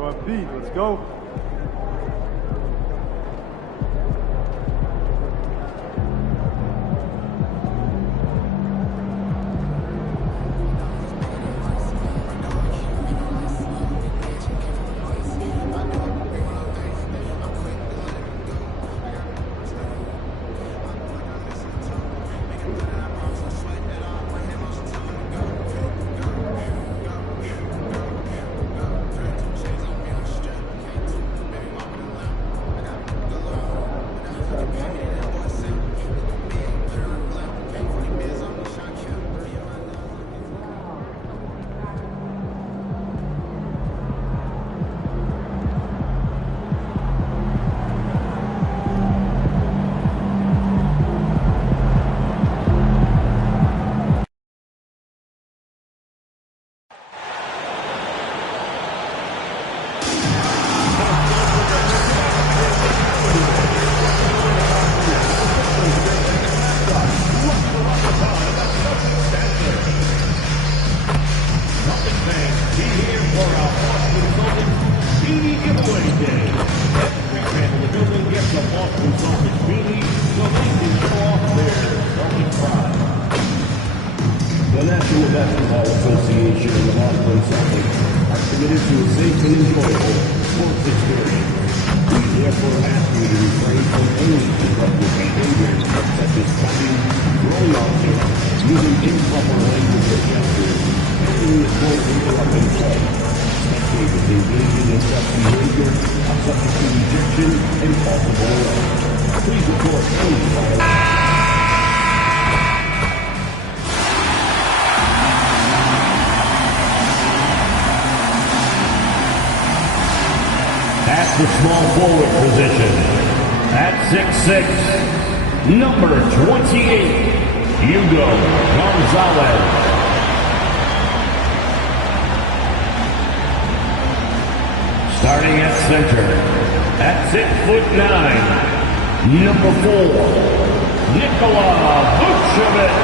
Go Pete, let's go. The National Basketball Association and the Boston Celtics are committed to a safe and enjoyable sports experience. We therefore ask you to refrain from any disruptive behaviors such as cutting, throwing objects, using improper language or gestures, any report interrupting play. Spectators engaging in such behavior are subject to rejection and possible arrest. Please report any violation. At the small forward position, at 6'6", number 28, Hugo Gonzalez. Starting at center, at 6'9", number 4, Nikola Vucevic.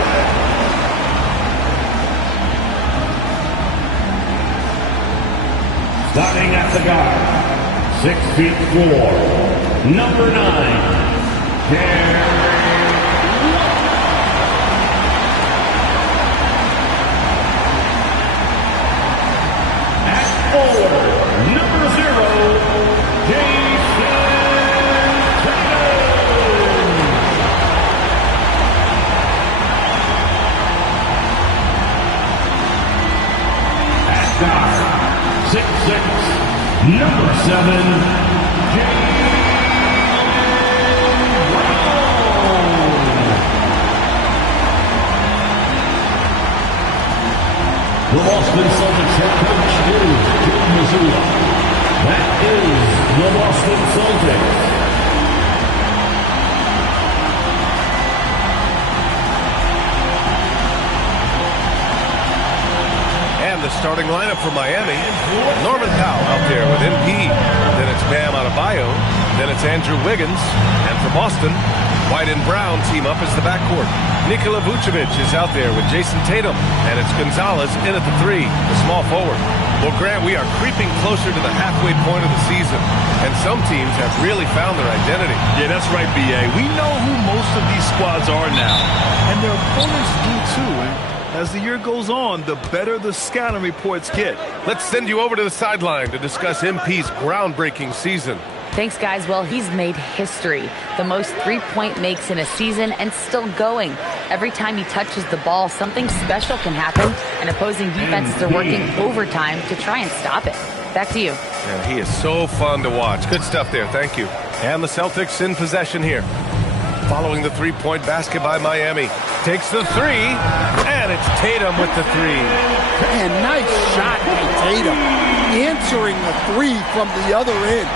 Starting at the guard, 6'4", number 9, Gary. At forward, number 0, Jason Tatum. At guard, 6'6", number 7, the Boston Celtics head coach is Jim Mazzulla. That is the Boston Celtics. And the starting lineup for Miami. Norman Powell out there with MP. Then it's Bam Adebayo. Then it's Andrew Wiggins. And for Boston, White and Brown team up as the backcourt. Nikola Vucevic is out there with Jason Tatum. And it's Gonzalez in at the 3, the small forward. Well, Grant, we are creeping closer to the halfway point of the season. And some teams have really found their identity. Yeah, that's right, B.A. We know who most of these squads are now. And their opponents do too. And as the year goes on, the better the scouting reports get. Let's send you over to the sideline to discuss MP's groundbreaking season. Thanks, guys. Well, he's made history. The most three-point makes in a season and still going. Every time he touches the ball, something special can happen, and opposing defenses are working overtime to try and stop it. Back to you. Yeah, he is so fun to watch. Good stuff there. Thank you. And the Celtics in possession here. Following the three-point basket by Miami. Takes the 3, and it's Tatum with the 3. Man, nice shot by Tatum. Answering the 3 from the other end.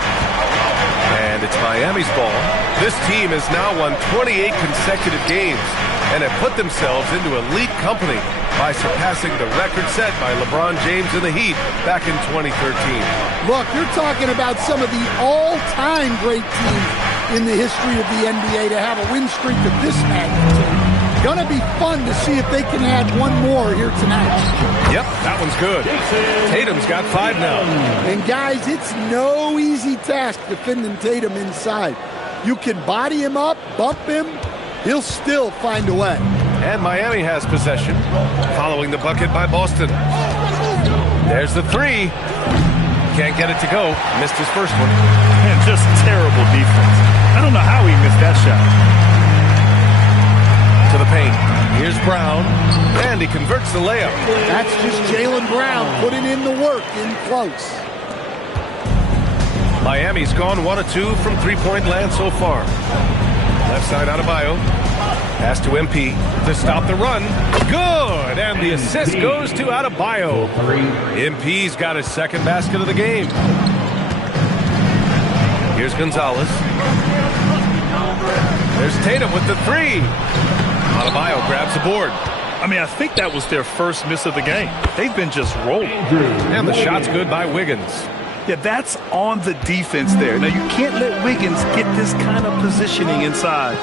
And it's Miami's ball. This team has now won 28 consecutive games and have put themselves into elite company by surpassing the record set by LeBron James and the Heat back in 2013. Look, you're talking about some of the all-time great teams in the history of the NBA to have a win streak of this magnitude. Gonna be fun to see if they can add one more here tonight. Yep, that one's good. Tatum's got 5 now. And guys, it's no easy task defending Tatum inside. You can body him up, bump him, he'll still find a way. And Miami has possession, following the bucket by Boston. There's the 3. Can't get it to go. Missed his first one. Man, just terrible defense. I don't know how he missed that shot. To the paint. Here's Brown, and he converts the layup. That's just Jaylen Brown putting in the work in close. Miami's gone 1 of 2 from three-point land so far. Left side Adebayo. Pass to MP to stop the run. Good! And the assist goes to Adebayo. MP's got his second basket of the game. Here's Gonzalez. There's Tatum with the 3. Adebayo grabs the board. I mean, I think that was their first miss of the game. They've been just rolling. And the shot's good by Wiggins. Yeah, that's on the defense there. Now, you can't let Wiggins get this kind of positioning inside.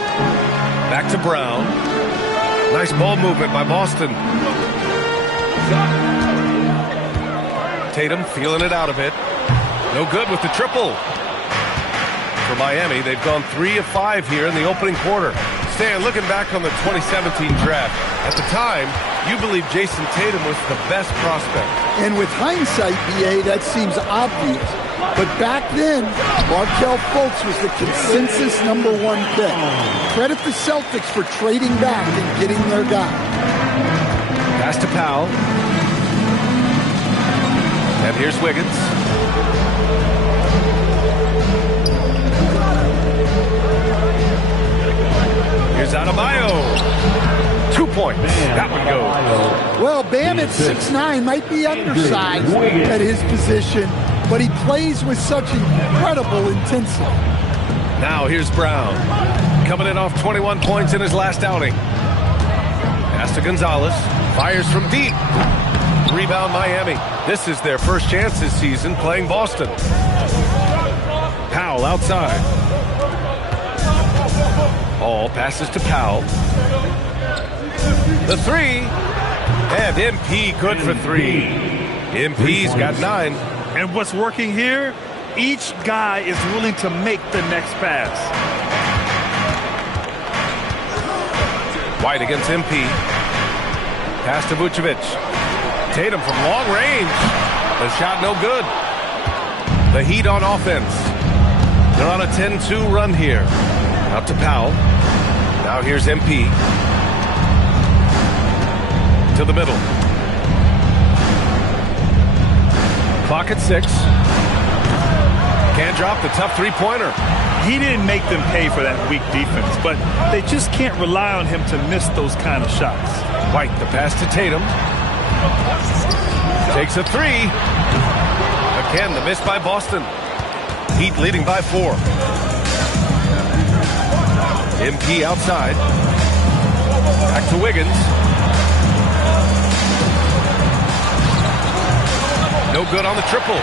Back to Brown. Nice ball movement by Boston. Tatum feeling it out a bit. No good with the triple. For Miami, they've gone 3 of 5 here in the opening quarter. Stan, looking back on the 2017 draft, at the time, you believed Jason Tatum was the best prospect. And with hindsight, BA, that seems obvious. But back then, Markelle Fultz was the consensus #1 pick. Credit the Celtics for trading back and getting their guy. Pass to Powell. And here's Wiggins. Here's Adebayo. 2 points. That one goes. Well, Bam at 6'9" might be undersized at his position, but he plays with such incredible intensity. Now here's Brown. Coming in off 21 points in his last outing. Pass to Gonzalez. Fires from deep. Rebound Miami. This is their first chance this season playing Boston. Powell outside. All passes to Powell. The 3. And MP good for 3. MP's got 9. And what's working here? Each guy is willing to make the next pass. White against MP. Pass to Vucevic. Tatum from long range. The shot no good. The Heat on offense. They're on a 10-2 run here. Out to Powell. Now here's MP. To the middle. Clock at 6. Can't drop the tough three-pointer. He didn't make them pay for that weak defense, but they just can't rely on him to miss those kind of shots. White, the pass to Tatum. Takes a 3. Again, the miss by Boston. Heat leading by 4. MP outside. Back to Wiggins. No good on the triple.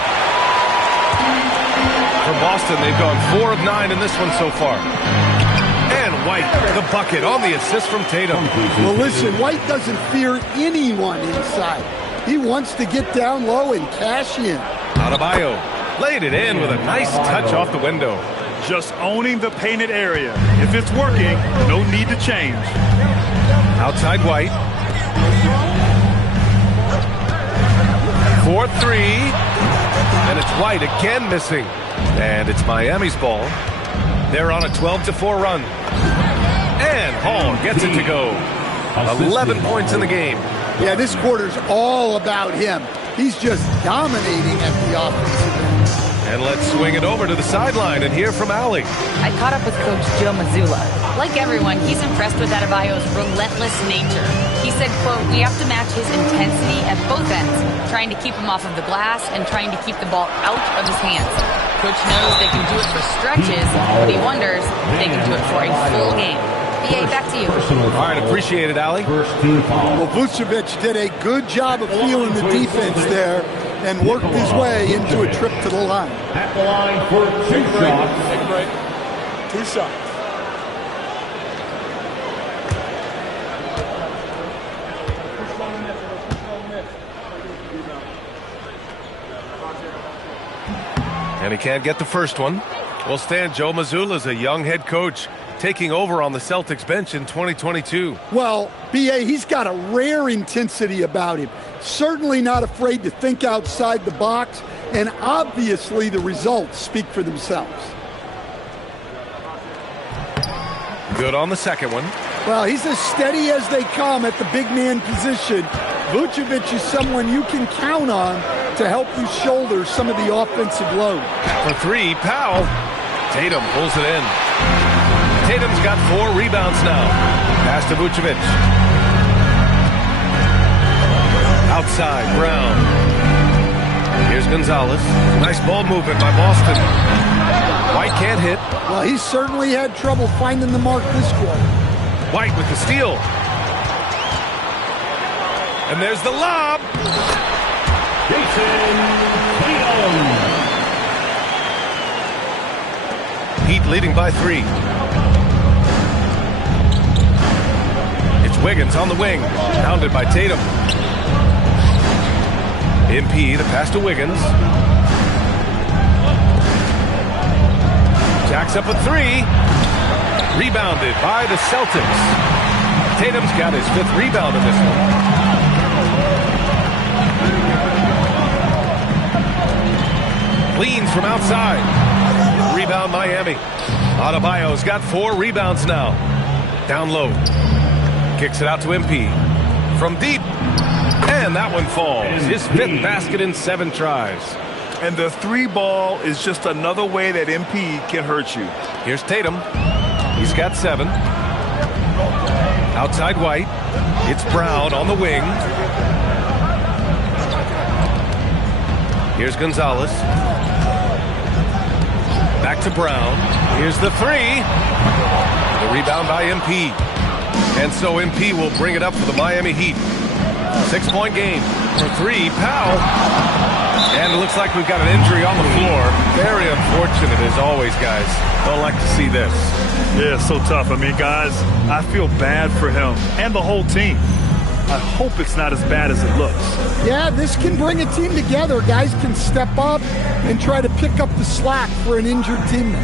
For Boston, they've gone 4 of 9 in this one so far. And White, the bucket on the assist from Tatum. Well, listen, White doesn't fear anyone inside. He wants to get down low and cash in. Adebayo laid it in with a nice touch off the window. Just owning the painted area. If it's working, no need to change. Outside White. 4-3. And it's White again missing. And it's Miami's ball. They're on a 12-4 run. And Hall gets it to go. 11 points in the game. Yeah, this quarter's all about him. He's just dominating at the offensive end. And let's swing it over to the sideline and hear from Allie. I caught up with Coach Joe Mazzulla. Like everyone, he's impressed with Adebayo's relentless nature. He said, quote, "We have to match his intensity at both ends, trying to keep him off of the glass and trying to keep the ball out of his hands. Coach knows they can do it for stretches, but he wonders if they can do it for a full game." BA, back to you. All right, appreciate it, Allie. Well, Vucevic did a good job of feeling the defense there and worked his way into a trip to the line. At the line for 2 shots. 2 shots. And he can't get the first one. Well, Stan, Joe Mazzulla is a young head coach taking over on the Celtics bench in 2022. Well, B.A., he's got a rare intensity about him. Certainly not afraid to think outside the box, and obviously the results speak for themselves. Good on the second one. Well, he's as steady as they come at the big man position. Vucevic is someone you can count on to help you shoulder some of the offensive load. For three, Powell. Tatum pulls it in. Tatum's got 4 rebounds now. Pass to Vucevic. Outside, Brown. Here's Gonzalez. Nice ball movement by Boston. White can't hit. Well, he certainly had trouble finding the mark this quarter. White with the steal. And there's the lob. Jason Tatum. Heat leading by 3. It's Wiggins on the wing. Pounded by Tatum. MP, the pass to Wiggins. Jacks up a 3. Rebounded by the Celtics. Tatum's got his 5th rebound in this one. Leans from outside. Rebound Miami. Adebayo's got 4 rebounds now. Down low. Kicks it out to MP. From deep. And that one falls. His 5th basket in 7 tries. And the 3 ball is just another way that MP can hurt you. Here's Tatum. He's got 7. Outside White. It's Brown on the wing. Here's Gonzalez. Back to Brown. Here's the 3. The rebound by MP. And so MP will bring it up for the Miami Heat. 6-point game. For 3, Powell. And it looks like we've got an injury on the floor. Very unfortunate as always, guys. Don't like to see this. Yeah, it's so tough. I mean, guys, I feel bad for him and the whole team. I hope it's not as bad as it looks. Yeah, this can bring a team together. Guys can step up and try to pick up the slack for an injured teammate.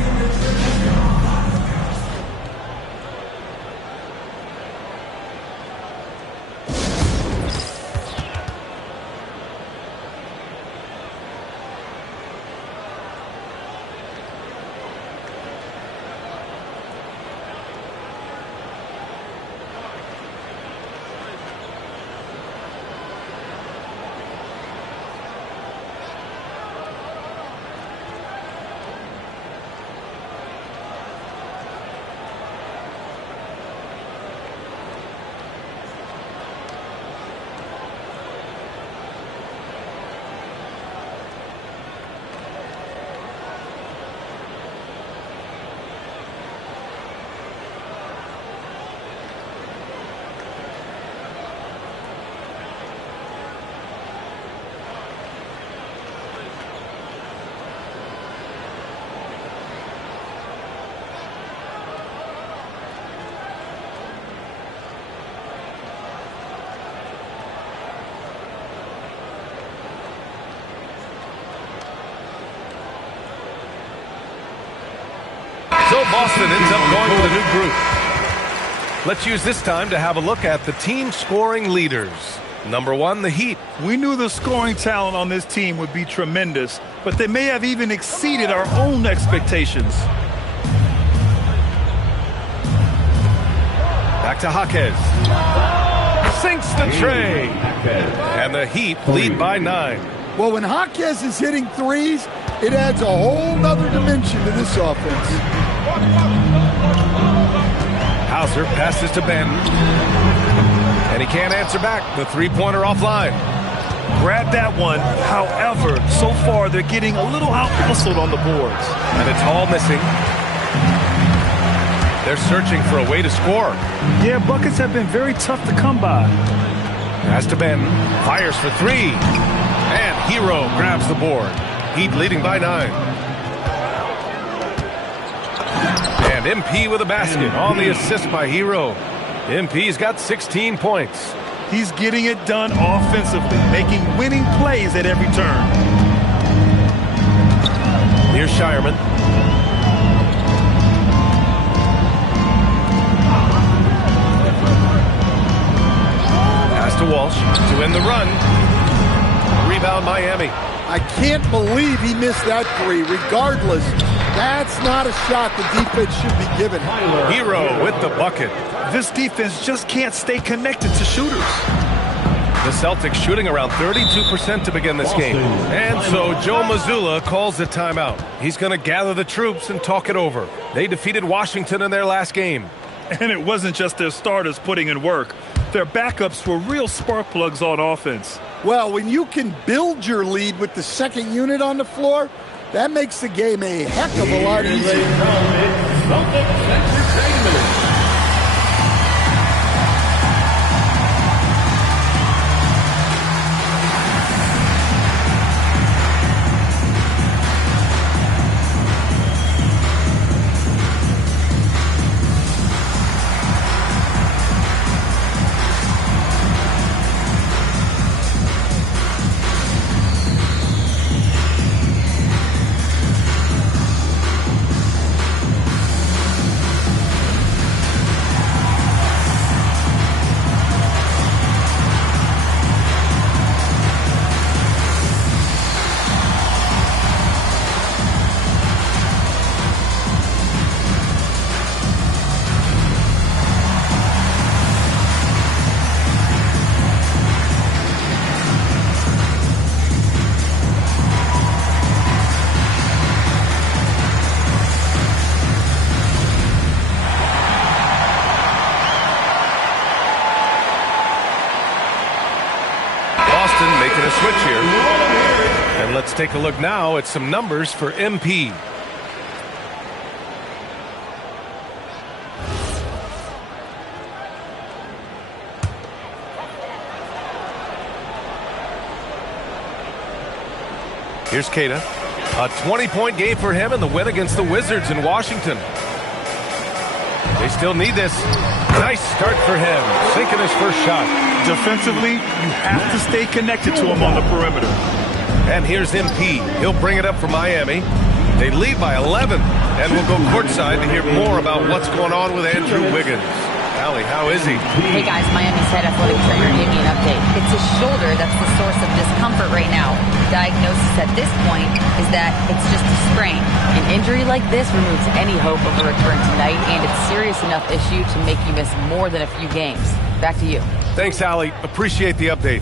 So Boston ends up going with a new group. Let's use this time to have a look at the team scoring leaders. Number 1, the Heat. We knew the scoring talent on this team would be tremendous, but they may have even exceeded our own expectations. Back to Jaquez. Sinks the tray. And the Heat lead by 9. Well, when Jaquez is hitting threes, it adds a whole nother dimension to this offense. Hauser passes to Ben. And he can't answer back. The 3-pointer offline. Grab that one. However, so far they're getting a little out-hustled on the boards. And it's all missing. They're searching for a way to score. Yeah, buckets have been very tough to come by. Pass to Ben. Fires for 3. And Hero grabs the board. Heat leading by 9. And MP with a basket on the assist by Hero. MP's got 16 points. He's getting it done offensively, making winning plays at every turn. Here's Shireman. Pass to Walsh to end the run. Rebound Miami. I can't believe he missed that three. Regardless, that's not a shot the defense should be given. Hero with the bucket. This defense just can't stay connected to shooters. The Celtics shooting around 32% to begin this game. And so Joe Mazzulla calls the timeout. He's going to gather the troops and talk it over. They defeated Washington in their last game. And it wasn't just their starters putting in work. Their backups were real spark plugs on offense. Well, when you can build your lead with the second unit on the floor, that makes the game a heck of a lot easier. Celtics Entertainment. Making a switch here. And let's take a look now at some numbers for MP. Here's Keita. A 20-point game for him in the win against the Wizards in Washington. They still need this. Nice start for him, sinking his first shot. Defensively, you have to stay connected to him on the perimeter. And here's MP. He'll bring it up for Miami. They lead by 11, and we'll go courtside to hear more about what's going on with Andrew Wiggins. Allie, how is he? Hey guys, Miami's head athletic trainer gave me an update. It's his shoulder that's the source of discomfort right now. Diagnosis at this point is that it's just a sprain. An injury like this removes any hope of a return tonight, and it's a serious enough issue to make you miss more than a few games. Back to you. Thanks, Allie. Appreciate the update.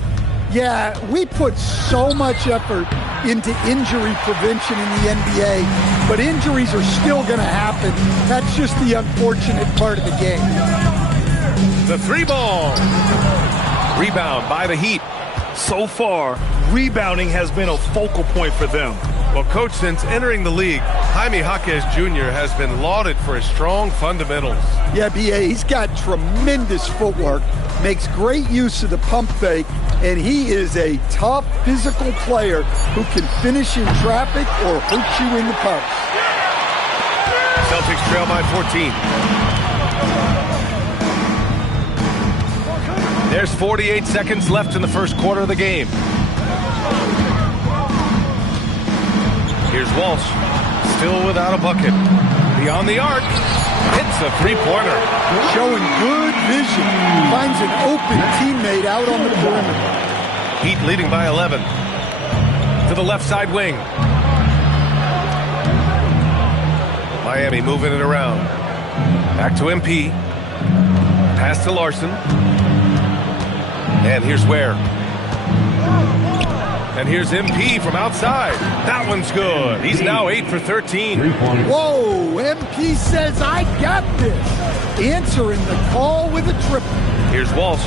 Yeah, we put so much effort into injury prevention in the NBA, but injuries are still going to happen. That's just the unfortunate part of the game. The three ball. Rebound by the Heat. So far, rebounding has been a focal point for them. Well, Coach, since entering the league, Jaime Jaquez Jr. has been lauded for his strong fundamentals. Yeah, B.A., he's got tremendous footwork, makes great use of the pump fake, and he is a tough physical player who can finish in traffic or hurt you in the post. Celtics trail by 14. There's 48 seconds left in the first quarter of the game. Here's Walsh, still without a bucket. Beyond the arc, hits a three-pointer. Showing good vision, finds an open teammate out on the perimeter. Heat leading by 11. To the left side wing. Miami moving it around. Back to MP. Pass to Larson. And here's Ware. And here's MP from outside. That one's good. He's now 8 for 13. Whoa, MP says, I got this. Answering the call with a triple. Here's Walsh.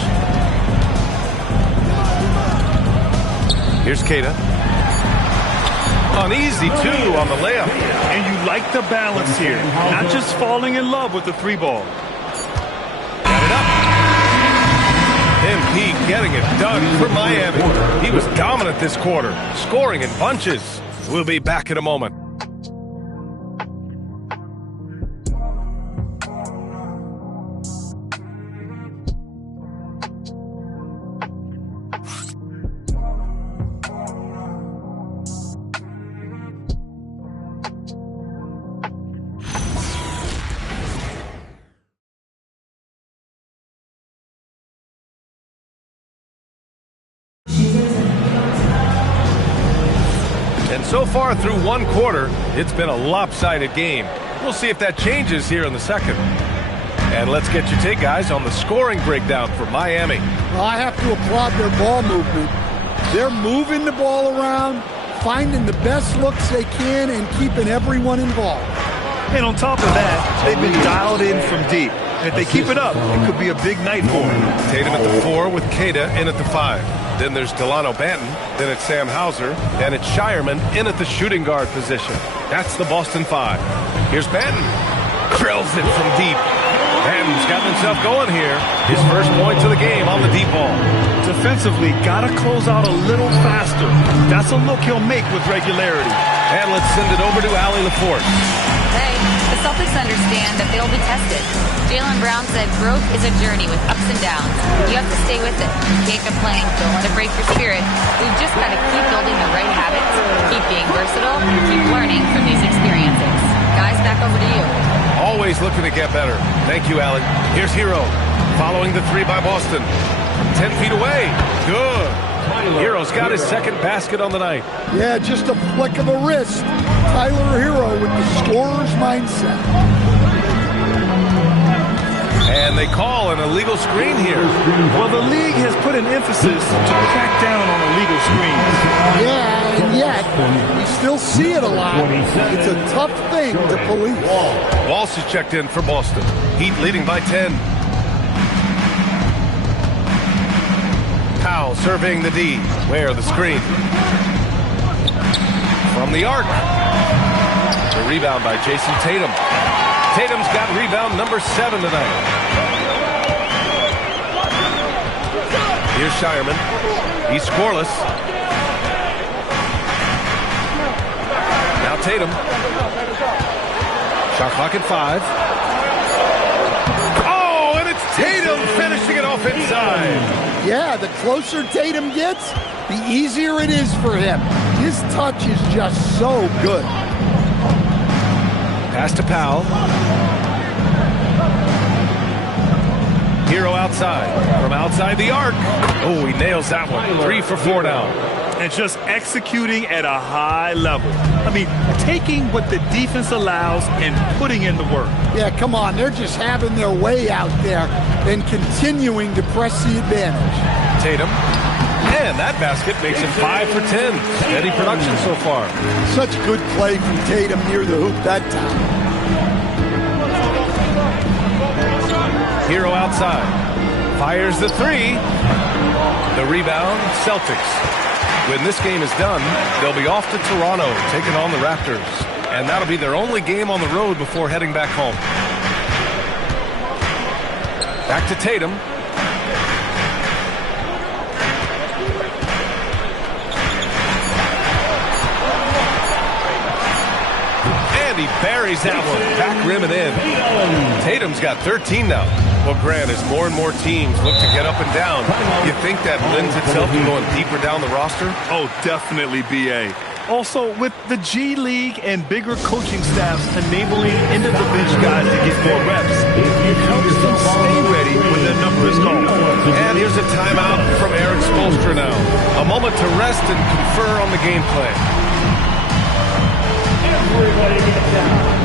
Here's Keita. An easy two on the layup. And you like the balance here. Not just falling in love with the three ball. Got it up. MP getting it done for Miami. He was dominant this quarter, scoring in bunches. We'll be back in a moment. so far through one quarter, it's been a lopsided game. We'll see if that changes here in the second. And let's get your take, guys, on the scoring breakdown for Miami. Well, I have to applaud their ball movement. They're moving the ball around, finding the best looks they can, and keeping everyone involved. And on top of that, they've been dialed in from deep. And if they keep it up, it could be a big night for them. Tatum at the 4 with Queta in at the 5. Then there's Delano Banton. Then it's Sam Hauser. And it's Shireman in at the shooting guard position. That's the Boston 5. Here's Banton. Drills it from deep. Banton's got himself going here. His first points of the game on the deep ball. Defensively, got to close out a little faster. That's a look he'll make with regularity. And let's send it over to Allie LaForce. Hey, the Celtics understand that they'll be tested. Jaylen Brown said growth is a journey with ups and downs. You have to stay with it. You can't complain. Don't let it break your spirit. We've just got to keep building the right habits, keep being versatile, keep learning from these experiences. Guys, back over to you. Always looking to get better. Thank you, Allie. Here's Hero. Following the 3 by Boston. 10 feet away. Good. Hero's got his second basket on the night. Yeah, just a flick of the wrist. Tyler Hero with the scorer's mindset. And they call an illegal screen here. Well, the league has put an emphasis to crack down on illegal screens. Yeah, and yet, we still see it a lot. It's a tough thing to police. Walsh is checked in for Boston. Heat leading by 10. Powell surveying the D. Where the screen? From the arc. The rebound by Jason Tatum. Tatum's got rebound number 7 tonight. Here's Shireman. He's scoreless. Now Tatum. Shot clock at 5. Oh, and it's Tatum finishing it off inside. Yeah, the closer Tatum gets, the easier it is for him. His touch is just so good. Pass to Powell. Hero outside. From outside the arc. Oh, he nails that one. 3 for 4 now. And just executing at a high level. I mean, taking what the defense allows and putting in the work. Yeah, come on. They're just having their way out there and continuing to press the advantage. Tatum. And that basket makes him 5 for 10. Steady production so far. Such good play from Tatum near the hoop that time. Hero outside. Fires the 3. The rebound, Celtics. When this game is done, they'll be off to Toronto, taking on the Raptors. And that'll be their only game on the road before heading back home. Back to Tatum. And he buries that one. Back rim and in. Tatum's got 13 now. Well, Grant, as more and more teams look to get up and down, you think that lends itself to going deeper down the roster? Oh, definitely, B.A. Also, with the G League and bigger coaching staffs enabling end-of-the-bench guys to get more reps, it helps them stay ready when their number is called. And here's a timeout from Eric Spoelstra now. A moment to rest and confer on the game plan. Everybody get down.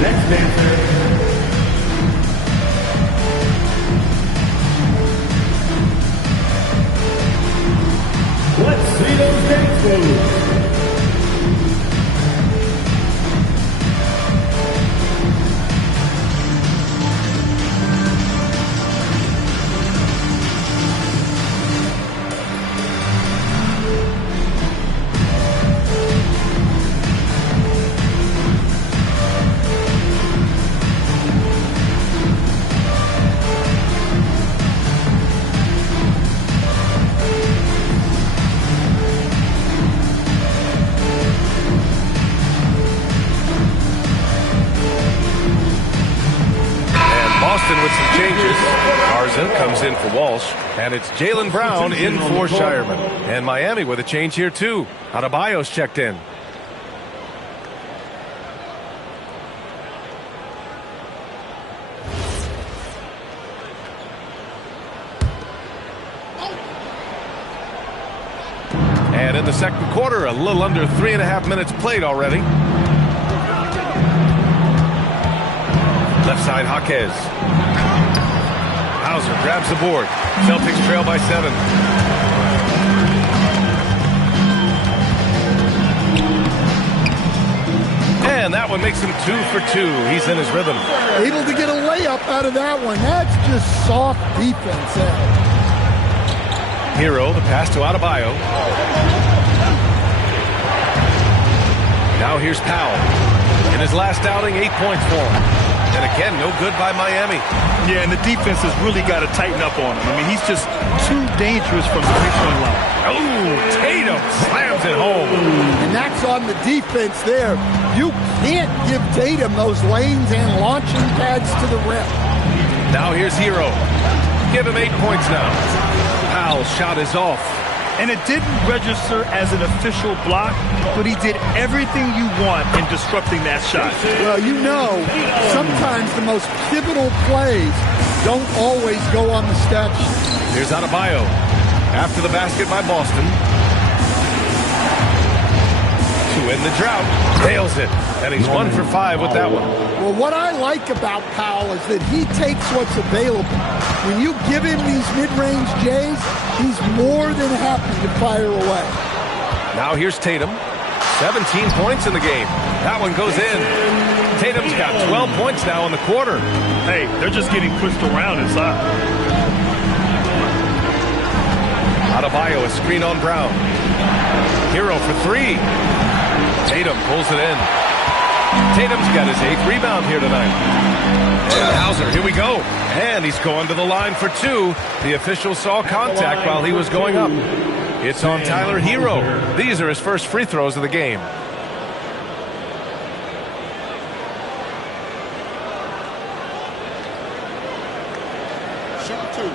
Next dancer. Let's see those dance moves. With some changes, Garza comes in for Walsh, and it's Jaylen Brown in for Shireman. And Miami with a change here too. Adebayo's checked in. And in the second quarter, a little under 3.5 minutes played already. Left side, Jaquez. Hauser grabs the board. Celtics trail by 7. And that one makes him 2 for 2. He's in his rhythm. Able to get a layup out of that one. That's just soft defense. Hero, the pass to Adebayo. Now here's Powell. In his last outing, 8 points for him. And again, no good by Miami. Yeah, and the defense has really got to tighten up on him. I mean, he's just too dangerous from the three-point line. Oh, Tatum slams it home. And that's on the defense there. You can't give Tatum those lanes and launching pads to the rim. Now here's Hero. Give him 8 points now. Powell's shot is off. And it didn't register as an official block, but he did everything you want in disrupting that shot. Well, you know, sometimes the most pivotal plays don't always go on the stat sheet. Here's Adebayo. After the basket by Boston. To end the drought. Nails it. And he's 1 for 5 with that one. Well, what I like about Powell is that he takes what's available. When you give him these mid-range J's, he's more than happy to fire away. Now here's Tatum. 17 points in the game. That one goes in. Tatum's got 12 points now in the quarter. Hey, they're just getting pushed around inside. Adebayo, a screen on Brown. Hero for 3. Tatum pulls it in. Tatum's got his 8th rebound here tonight. And Hauser, here we go. And he's going to the line for 2. The official saw contact while he was going up. It's on Tyler Hero. These are his first free throws of the game. Shoot 2.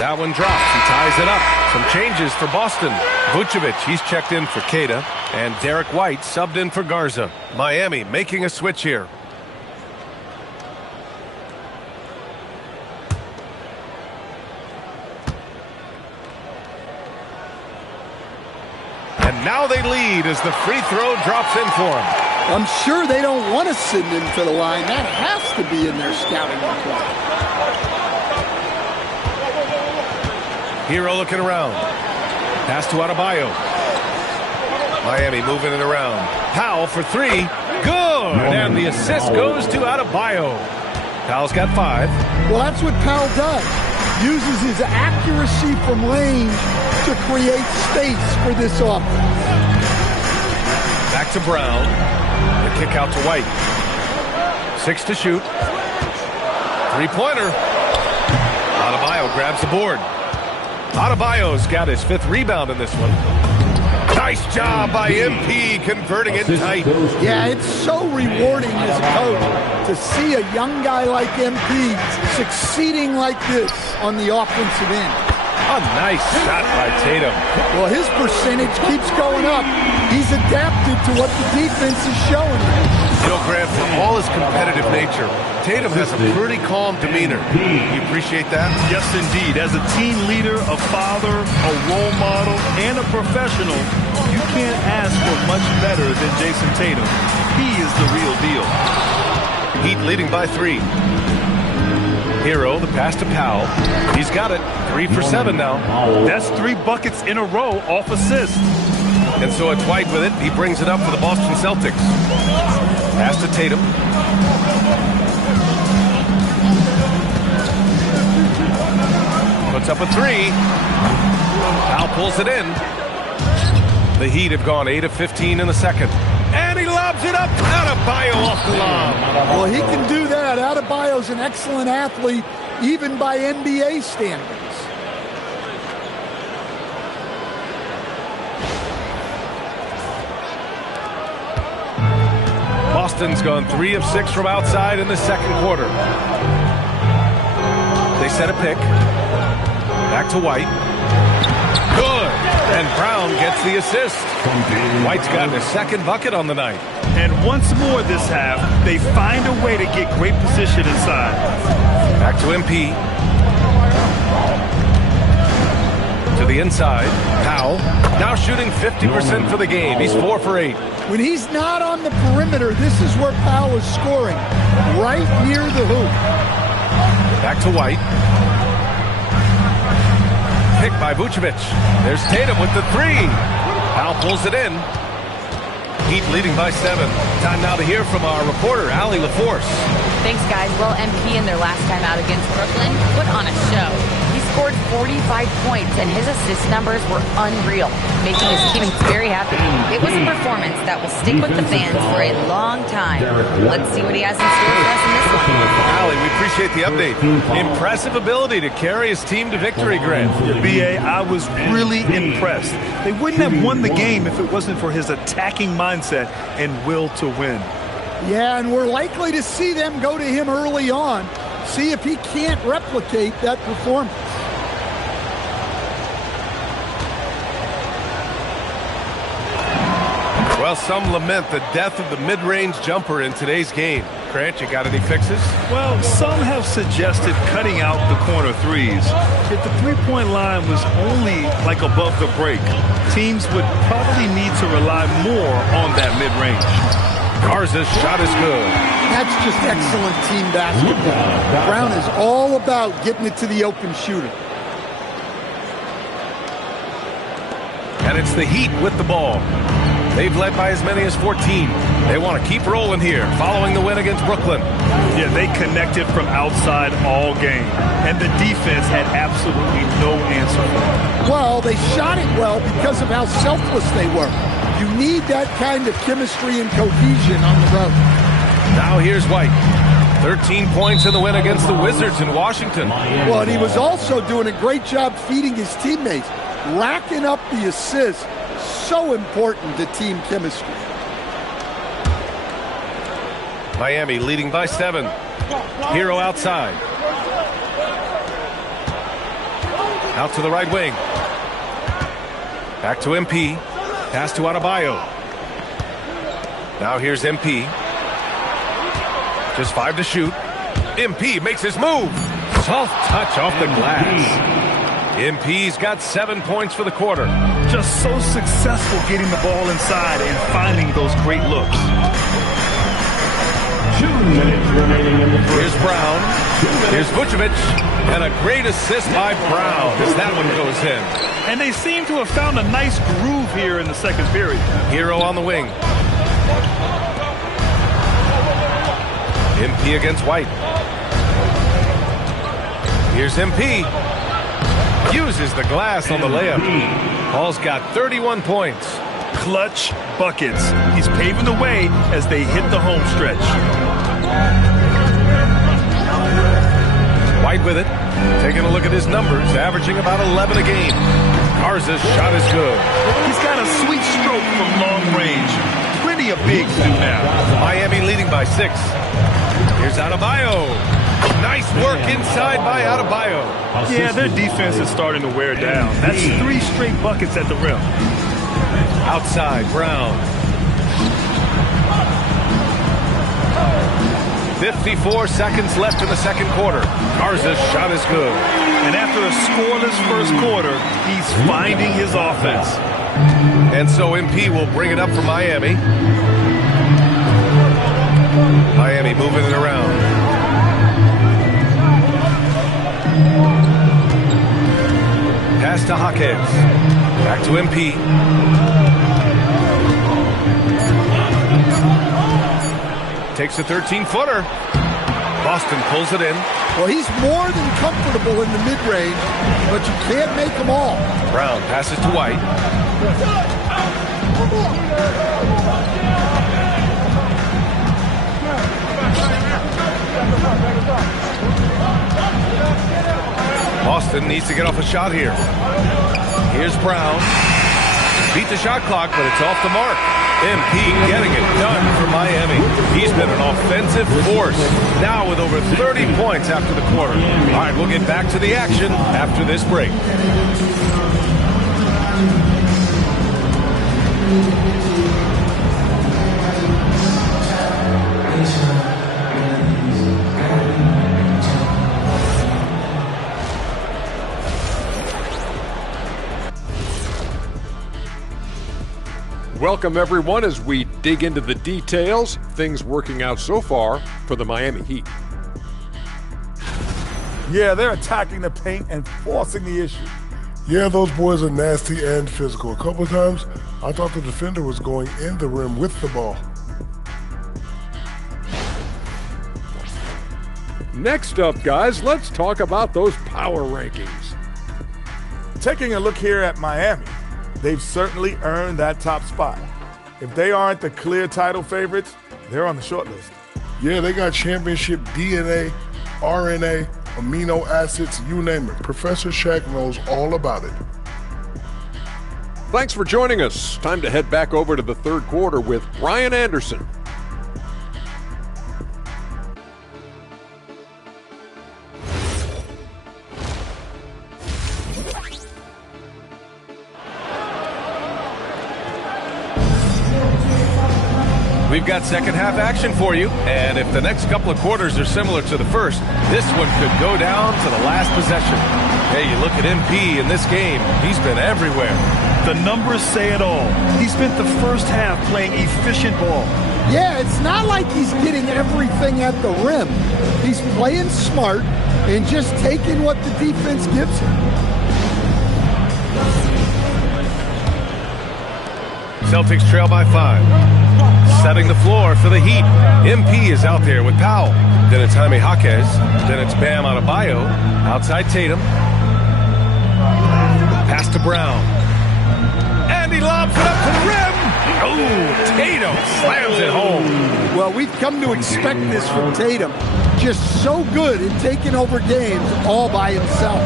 That one drops. He ties it up. Some changes for Boston. Vucevic, he's checked in for Queta. And Derek White subbed in for Garza. Miami making a switch here. And now they lead as the free throw drops in for him. I'm sure they don't want to send him to the line. That has to be in their scouting report. Hero looking around. Pass to Adebayo. Miami moving it around. Powell for 3. Good! And the assist goes to Adebayo. Powell's got 5. Well, that's what Powell does. Uses his accuracy from range to create space for this offense. Back to Brown. The kick out to White. 6 to shoot. 3-pointer. Adebayo grabs the board. Adebayo's got his 5th rebound in this one. Nice job by MP converting it tight. Yeah, it's so rewarding as a coach to see a young guy like MP succeeding like this on the offensive end. A nice shot by Tatum. Well, his percentage keeps going up. He's adapted to what the defense is showing him. You know, Grant, for all his competitive nature, Tatum has a pretty calm demeanor. You appreciate that? Yes, indeed. As a team leader, a father, a role model, and a professional, you can't ask for much better than Jason Tatum. He is the real deal. Heat leading by 3. Hero, the pass to Powell. He's got it. 3 for 7 now. That's 3 buckets in a row off assist. And so it's White with it. He brings it up for the Boston Celtics. Pass to Tatum. Puts up a 3. Powell pulls it in. The Heat have gone 8 of 15 in the second. And he lobs it up. Adebayo off the lob. Well, he can do that. Adebayo's an excellent athlete, even by NBA standards. Boston's gone 3 of 6 from outside in the second quarter. They set a pick. Back to White. Good. And Brown gets the assist. White's got his second bucket on the night. And once more this half, they find a way to get great position inside. Back to MP. To the inside. Powell now shooting 50% for the game. He's 4 for 8. When he's not on the perimeter, this is where Powell is scoring, right near the hoop. Back to White. Picked by Vucevic. There's Tatum with the 3. Powell pulls it in. Heat leading by 7. Time now to hear from our reporter, Allie LaForce. Thanks, guys. Well, MP in their last time out against Brooklyn put on a show. He scored 45 points, and his assist numbers were unreal, making his teammates very happy. It was a performance that will stick with the fans for a long time. Let's see what he has in store for us in this one. Allie, we appreciate the update. Impressive ability to carry his team to victory, Grant. B.A., I was really impressed. They wouldn't have won the game if it wasn't for his attacking mindset and will to win. Yeah, and we're likely to see them go to him early on, see if he can't replicate that performance. Well, some lament the death of the mid-range jumper in today's game. Grant, you got any fixes? Well, some have suggested cutting out the corner threes. If the three-point line was only like above the break, teams would probably need to rely more on that mid-range. Garza's shot is good. That's just excellent team basketball. Brown is all about getting it to the open shooter. And it's the Heat with the ball. They've led by as many as 14. They want to keep rolling here, following the win against Brooklyn. Yeah, they connected from outside all game, and the defense had absolutely no answer for them. Well, they shot it well because of how selfless they were. You need that kind of chemistry and cohesion on the road. Now here's White. 13 points in the win against the Wizards in Washington. Well, and he was also doing a great job feeding his teammates, racking up the assists. So important to team chemistry. Miami leading by 7. Hero outside. Out to the right wing. Back to MP. Pass to Adebayo. Now here's MP. Just 5 to shoot. MP makes his move. Soft touch off the glass. MP's got 7 points for the quarter. Just so successful getting the ball inside and finding those great looks. 2 minutes remaining in the Here's Brown. Here's Vucevic. And a great assist by Brown as that one goes in. And they seem to have found a nice groove here in the second period. Hero on the wing. MP against White. Here's MP. Uses the glass on the layup. Paul's got 31 points. Clutch buckets. He's paving the way as they hit the home stretch. White with it. Taking a look at his numbers, averaging about 11 a game. Garza's shot is good. He's got a sweet stroke from long range. Plenty of bigs do now. Miami leading by 6. Here's Adebayo. Nice work inside by Adebayo. Yeah, their defense is starting to wear down. That's 3 straight buckets at the rim. Outside, Brown. 54 seconds left in the second quarter. Garza's shot is good. And after a scoreless first quarter, he's finding his offense. And so MP will bring it up for Miami. Miami moving it around. Pass to Hawkins. Back to MP. Takes a 13-footer. Boston pulls it in. Well, he's more than comfortable in the mid-range, but you can't make them all. Brown passes to White. Boston needs to get off a shot here. Here's Brown. Beat the shot clock, but it's off the mark. MP getting it done for Miami. He's been an offensive force, now with over 30 points after the quarter. All right, we'll get back to the action after this break. Welcome, everyone, as we dig into the details. Things working out so far for the Miami Heat. Yeah, they're attacking the paint and forcing the issue. Yeah, those boys are nasty and physical. A couple of times, I thought the defender was going in the rim with the ball. Next up, guys, let's talk about those power rankings. Taking a look here at Miami, they've certainly earned that top spot. If they aren't the clear title favorites, they're on the short list. Yeah, they got championship DNA, RNA, amino acids, you name it. Professor Shaq knows all about it. Thanks for joining us. Time to head back over to the third quarter with Brian Anderson. We've got second half action for you, and if the next couple of quarters are similar to the first, this one could go down to the last possession. Hey, you look at MP in this game, he's been everywhere. The numbers say it all. He spent the first half playing efficient ball. Yeah, it's not like he's getting everything at the rim. He's playing smart and just taking what the defense gives him. Celtics trail by 5. Setting the floor for the Heat. MP is out there with Powell. Then it's Jaime Jaquez. Then it's Bam Adebayo. Outside Tatum. Pass to Brown. And he lobs it up to the rim. Oh, Tatum slams it home. Well, we've come to expect this from Tatum. Just so good at taking over games all by himself.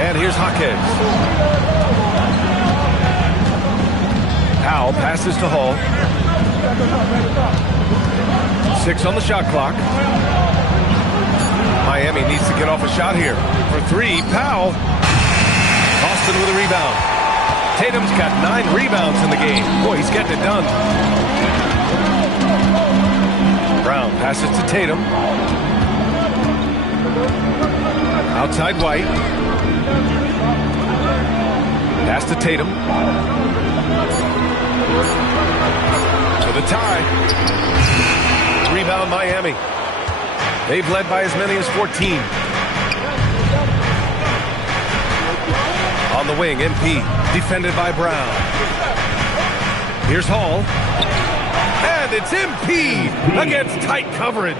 And here's Jaquez. Powell passes to Hall. 6 on the shot clock. Miami needs to get off a shot here. For 3, Powell. Boston with a rebound. Tatum's got 9 rebounds in the game. Boy, he's getting it done. Brown passes to Tatum. Outside White. Pass to Tatum. For the tie. Rebound Miami. They've led by as many as 14. On the wing, MP. Defended by Brown. Here's Hall. And it's MP against tight coverage.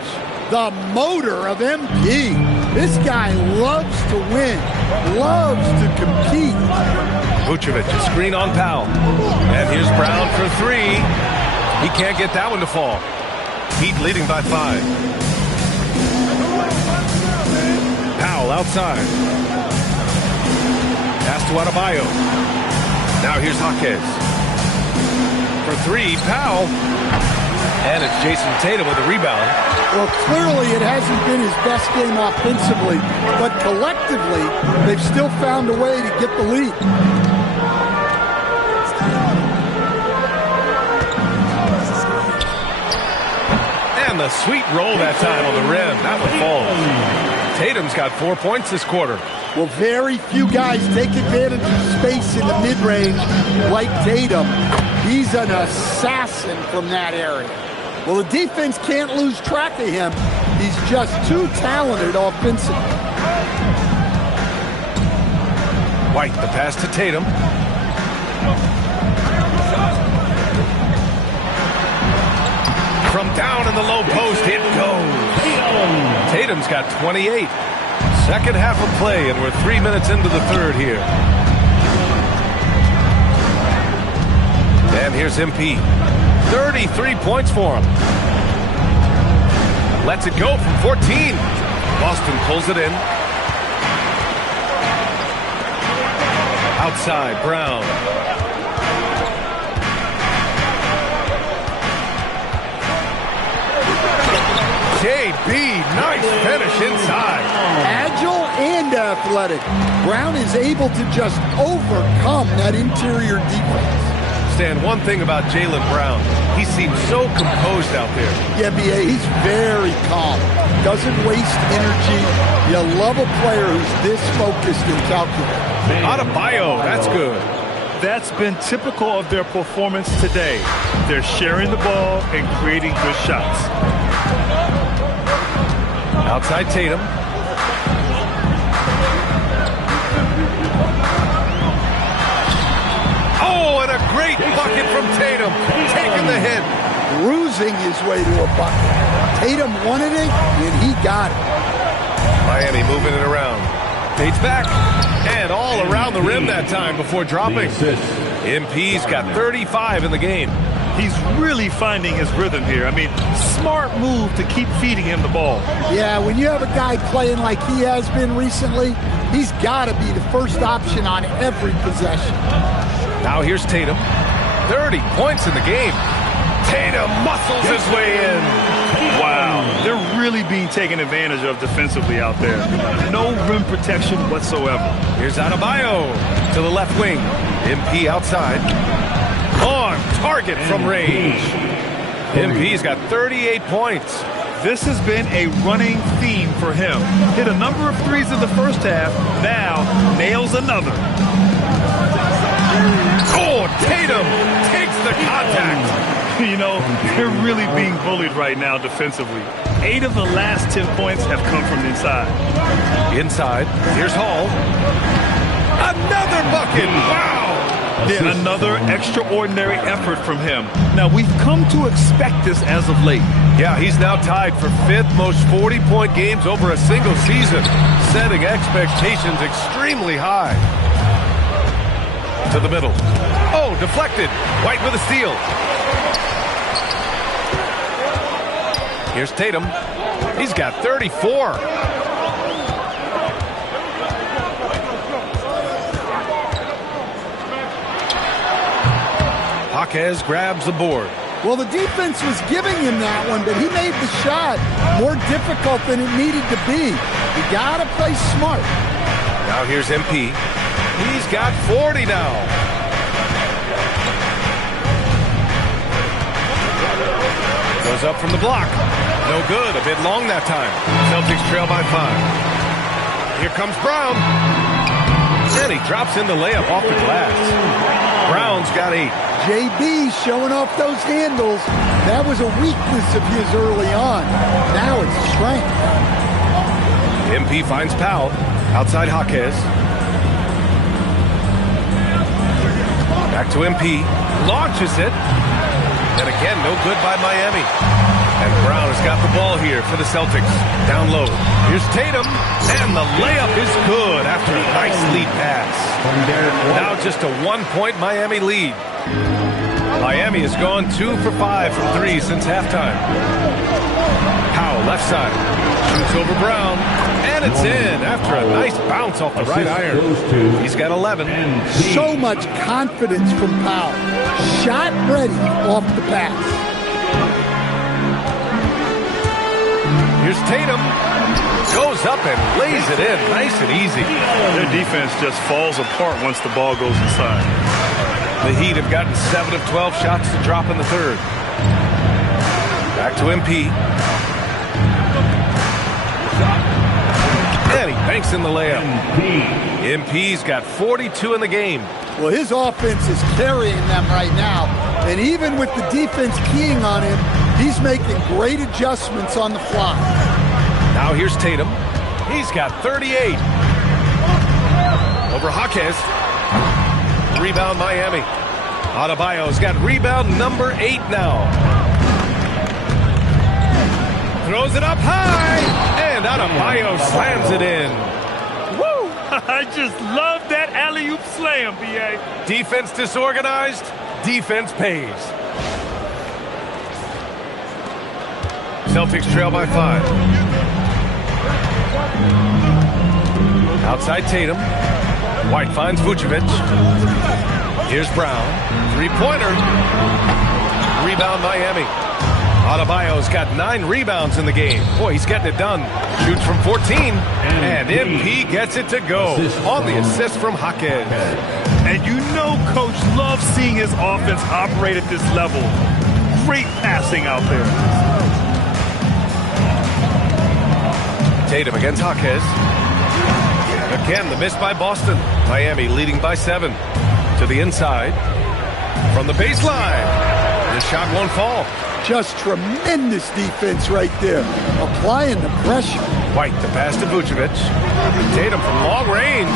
The motor of MP. This guy loves to win, loves to compete. Vucevic, a screen on Powell. And here's Brown for 3. He can't get that one to fall. Heat leading by 5. Powell outside. Pass to Adebayo. Now here's Jaquez. For 3, Powell. And it's Jason Tatum with a rebound. Well, clearly it hasn't been his best game offensively, but collectively, they've still found a way to get the lead. And the sweet roll that time on the rim. That one falls. Tatum's got 4 points this quarter. Well, very few guys take advantage of space in the mid-range like Tatum. He's an assassin from that area. Well, the defense can't lose track of him. He's just too talented offensively. White, the pass to Tatum. From down in the low post, it goes. Tatum's got 28. Second half of play, and we're 3 minutes into the third here. And here's MP. 33 points for him. Lets it go from 14. Boston pulls it in. Outside, Brown. KB, nice finish inside. Agile and athletic. Brown is able to just overcome that interior defense. Stan, one thing about Jaylen Brown, he seems so composed out there. Yeah, B.A., he's very calm. Doesn't waste energy. You love a player who's this focused and calculated. Adebayo, that's good. That's been typical of their performance today. They're sharing the ball and creating good shots. Outside Tatum. Oh, and a great bucket from Tatum. Taking the hit. Bruising his way to a bucket. Tatum wanted it, and he got it. Miami moving it around. Fades back. And all around the rim that time before dropping. MP's got 35 in the game. He's really finding his rhythm here. I mean, smart move to keep feeding him the ball. Yeah, when you have a guy playing like he has been recently, he's got to be the first option on every possession. Now here's Tatum. 30 points in the game. Tatum muscles his way in. Wow, they're really being taken advantage of defensively out there. No rim protection whatsoever. Here's Adebayo to the left wing. MP outside. On target from range. MP's got 38 points. This has been a running theme for him. Hit a number of threes in the first half. Now nails another. Oh, Tatum takes the contact. You know, they're really being bullied right now defensively. 8 of the last 10 points have come from inside. Inside, here's Hall. Another bucket. Wow. Yeah, another extraordinary effort from him. Now, we've come to expect this as of late. Yeah, he's now tied for 5th most 40-point games over a single season, setting expectations extremely high. To the middle. Oh, deflected. White with a steal. Here's Tatum. He's got 34. Jaquez grabs the board. Well, the defense was giving him that one, but he made the shot more difficult than it needed to be. You got to play smart. Now here's MP. He's got 40 now. Goes up from the block. No good. A bit long that time. Celtics trail by 5. Here comes Brown. And he drops in the layup off the glass. Brown's got 8. JB showing off those handles. That was a weakness of his early on. Now it's strength. MP finds Powell. Outside Jaquez. Back to MP. Launches it. And again, no good by Miami. And Brown has got the ball here for the Celtics. Down low. Here's Tatum. And the layup is good after a nice lead pass. Now just a 1-point Miami lead. Miami has gone 2 for 5 from 3 since halftime. Powell, left side. Shoots over Brown. And it's in after a nice bounce off the right iron. He's got 11. So much confidence from Powell. Shot ready off the pass. Here's Tatum. Goes up and lays it in. Nice and easy. Their defense just falls apart once the ball goes inside. The Heat have gotten 7 of 12 shots to drop in the third. Back to MP. And he banks in the layup. MP's got 42 in the game. Well, his offense is carrying them right now. And even with the defense keying on him, he's making great adjustments on the fly. Now here's Tatum. He's got 38. Over Jaquez. Rebound Miami. Adebayo's got rebound number 8 now. Throws it up high. And Adebayo slams it in. Woo! I just love that alley-oop slam, B.A. Defense disorganized. Defense pays. Celtics trail by 5. Outside Tatum. White finds Vucevic. Here's Brown. 3-pointer. Rebound Miami. Adebayo's got 9 rebounds in the game. Boy, he's getting it done. Shoots from 14, and MP gets it to go on the assist from Jaquez. And you know Coach loves seeing his offense operate at this level. Great passing out there. Tatum against Jaquez. Again, the miss by Boston. Miami leading by 7. To the inside. From the baseline. The shot won't fall. Just tremendous defense right there. Applying the pressure. White to pass to Vucevic. Tatum from long range.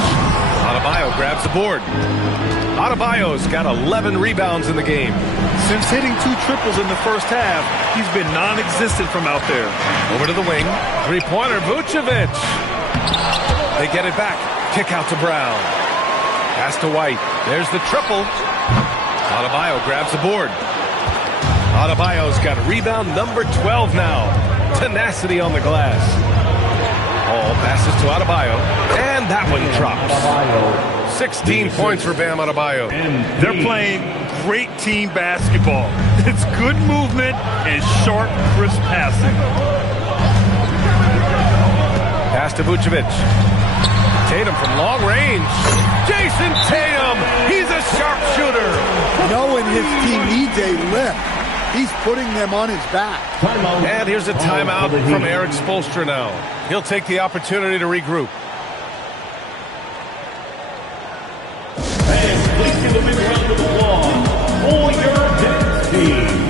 Adebayo grabs the board. Adebayo's got 11 rebounds in the game. Since hitting 2 triples in the first half, he's been non-existent from out there. Over to the wing. Three-pointer, Vucevic. They get it back. Kick out to Brown. Pass to White. There's the triple. Adebayo grabs the board. Adebayo's got rebound number 12 now. Tenacity on the glass. Ball passes to Adebayo. And that one drops. 16 points for Bam Adebayo. They're playing great team basketball. It's good movement and sharp, crisp passing. Pass to Vucevic. Tatum from long range. Jason Tatum. He's a sharpshooter. Knowing his team needs a lift, he's putting them on his back. And here's a timeout from Eric Spoelstra now. He'll take the opportunity to regroup. And please give a big round of applause for your Denver team.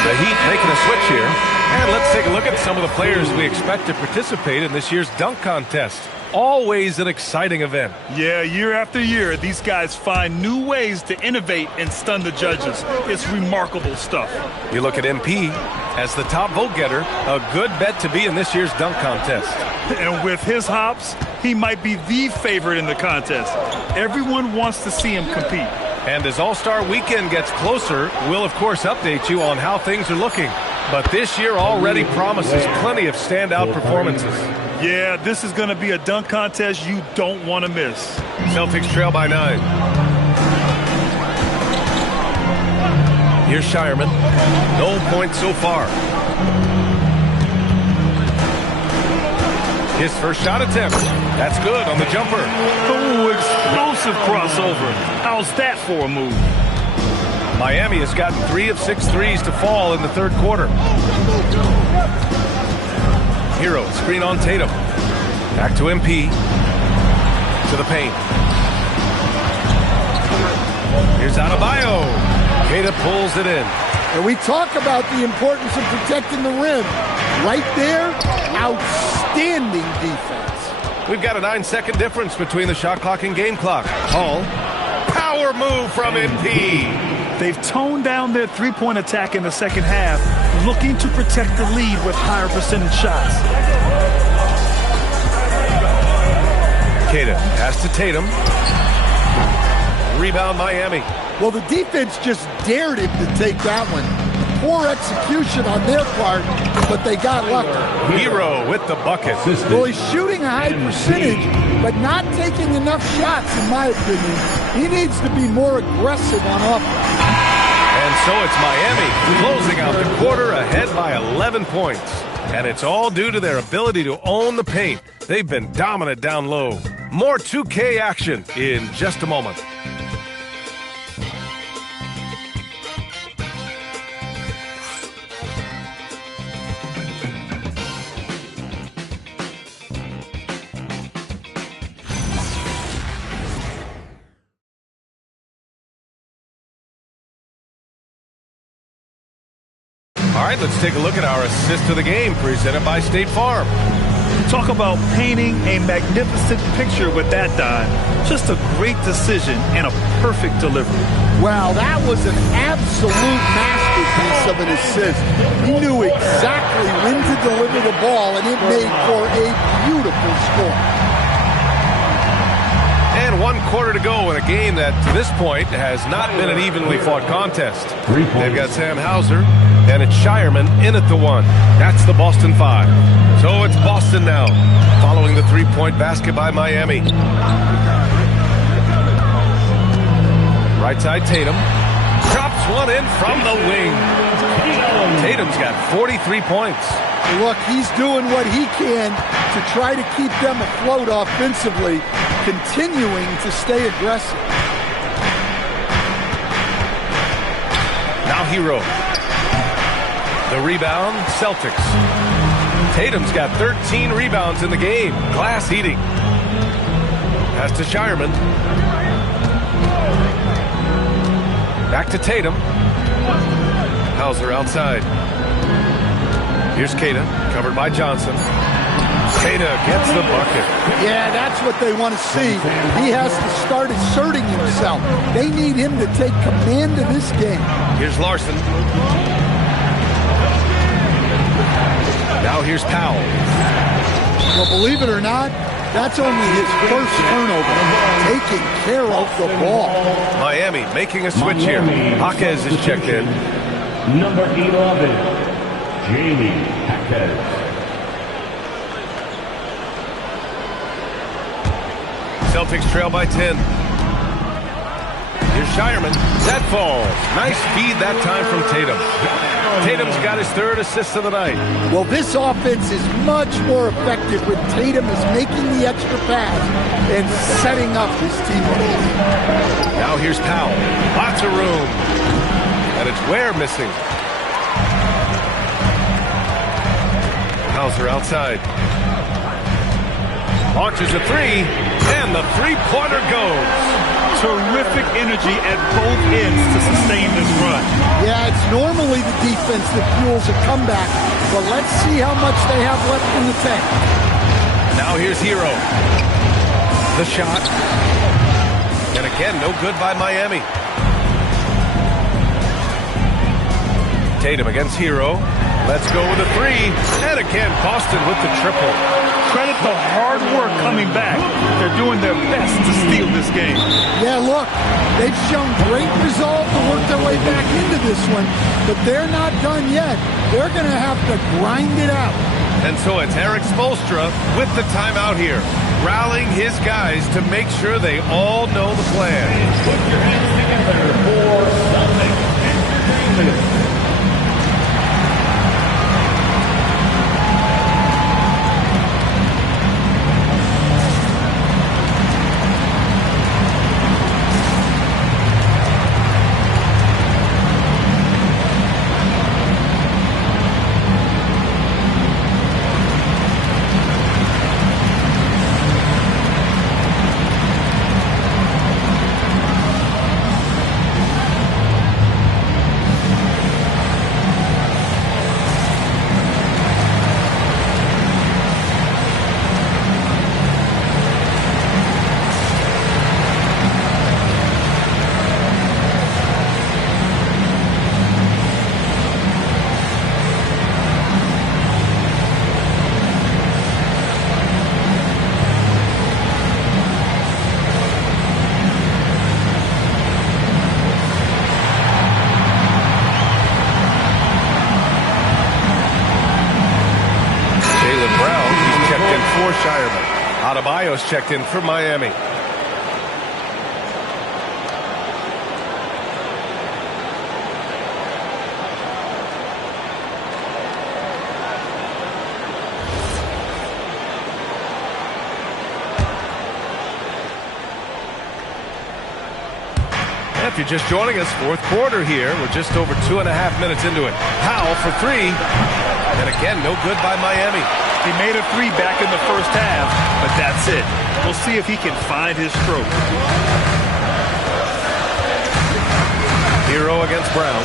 The Heat making a switch here. And let's take a look at some of the players we expect to participate in this year's dunk contest. Always an exciting event. Yeah, year after year, these guys find new ways to innovate and stun the judges. It's remarkable stuff. You look at MP as the top vote getter, a good bet to be in this year's dunk contest. And with his hops, he might be the favorite in the contest. Everyone wants to see him compete. And as All-Star Weekend gets closer, we'll of course update you on how things are looking. But this year already promises plenty of standout performances. Yeah, this is going to be a dunk contest you don't want to miss. Celtics trail by 9. Here's Shireman. No points so far. His first shot attempt. That's good on the jumper. Oh, explosive crossover. How's that for a move? Miami has gotten 3 of 6 threes to fall in the third quarter. Hero, screen on Tatum. Back to MP. To the paint. Here's Adebayo. Tatum pulls it in. And we talk about the importance of protecting the rim. Right there, outstanding defense. We've got a 9-second difference between the shot clock and game clock. Hall. Power move from MP. They've toned down their three-point attack in the second half, looking to protect the lead with higher percentage shots. Kata, pass to Tatum. Rebound Miami. Well, the defense just dared him to take that one. Poor execution on their part, but they got lucky. Hero with the bucket. Well, he's shooting a high percentage, but not taking enough shots, in my opinion. He needs to be more aggressive on offense. And so it's Miami closing out the quarter ahead by 11 points. And it's all due to their ability to own the paint. They've been dominant down low. More 2K action in just a moment. All right, let's take a look at our assist of the game presented by State Farm. Talk about painting a magnificent picture with that dive. Just a great decision and a perfect delivery. Wow, that was an absolute masterpiece of an assist. He knew exactly when to deliver the ball, and it made for a beautiful score. And 1 quarter to go in a game that, to this point, has not been an evenly fought contest. They've got Sam Hauser, and it's Shireman in at the 1. That's the Boston 5. So it's Boston now, following the 3-point basket by Miami. Right side, Tatum. Drops one in from the wing. Tatum's got 43 points. Look, he's doing what he can to try to keep them afloat offensively, continuing to stay aggressive. Now Hero. The rebound, Celtics. Tatum's got 13 rebounds in the game. Glass eating. Pass to Shireman. Back to Tatum. Hauser outside. Here's Keita, covered by Johnson. Keita gets the bucket. Yeah, that's what they want to see. He has to start asserting himself. They need him to take command of this game. Here's Larson. Now here's Powell. Well, believe it or not, that's only his first turnover. Taking care of the ball. Miami making a switch here. Jaquez is checked in. Number 11, Jamie Jaquez. Celtics trail by 10. Here's Shireman. That falls. Nice feed that time from Tatum. Tatum's got his 3rd assist of the night. Well, this offense is much more effective when Tatum is making the extra pass and setting up his teammates. Now here's Powell. Lots of room. And it's Ware missing. Hauser outside. Launches a 3, and the 3-pointer goes. Terrific energy at both ends to sustain this run. Yeah, it's normally the defense that fuels a comeback, but let's see how much they have left in the tank. Now here's Hero. The shot. And again, no good by Miami. Tatum against Hero. Let's go with a 3. And again, Boston with the triple. Credit the hard work coming back. They're doing their best to steal this game. Yeah, look, they've shown great resolve to work their way back into this one, but they're not done yet. They're going to have to grind it out. And so it's Eric Spoelstra with the timeout here, rallying his guys to make sure they all know the plan. Put your hands together for Celtics Entertainment. Adebayo's checked in for Miami. If you're just joining us, 4th quarter here. We're just over 2.5 minutes into it. Powell for 3. And again, no good by Miami. He made a 3 back in the first half, but that's it. We'll see if he can find his stroke. Hero against Brown.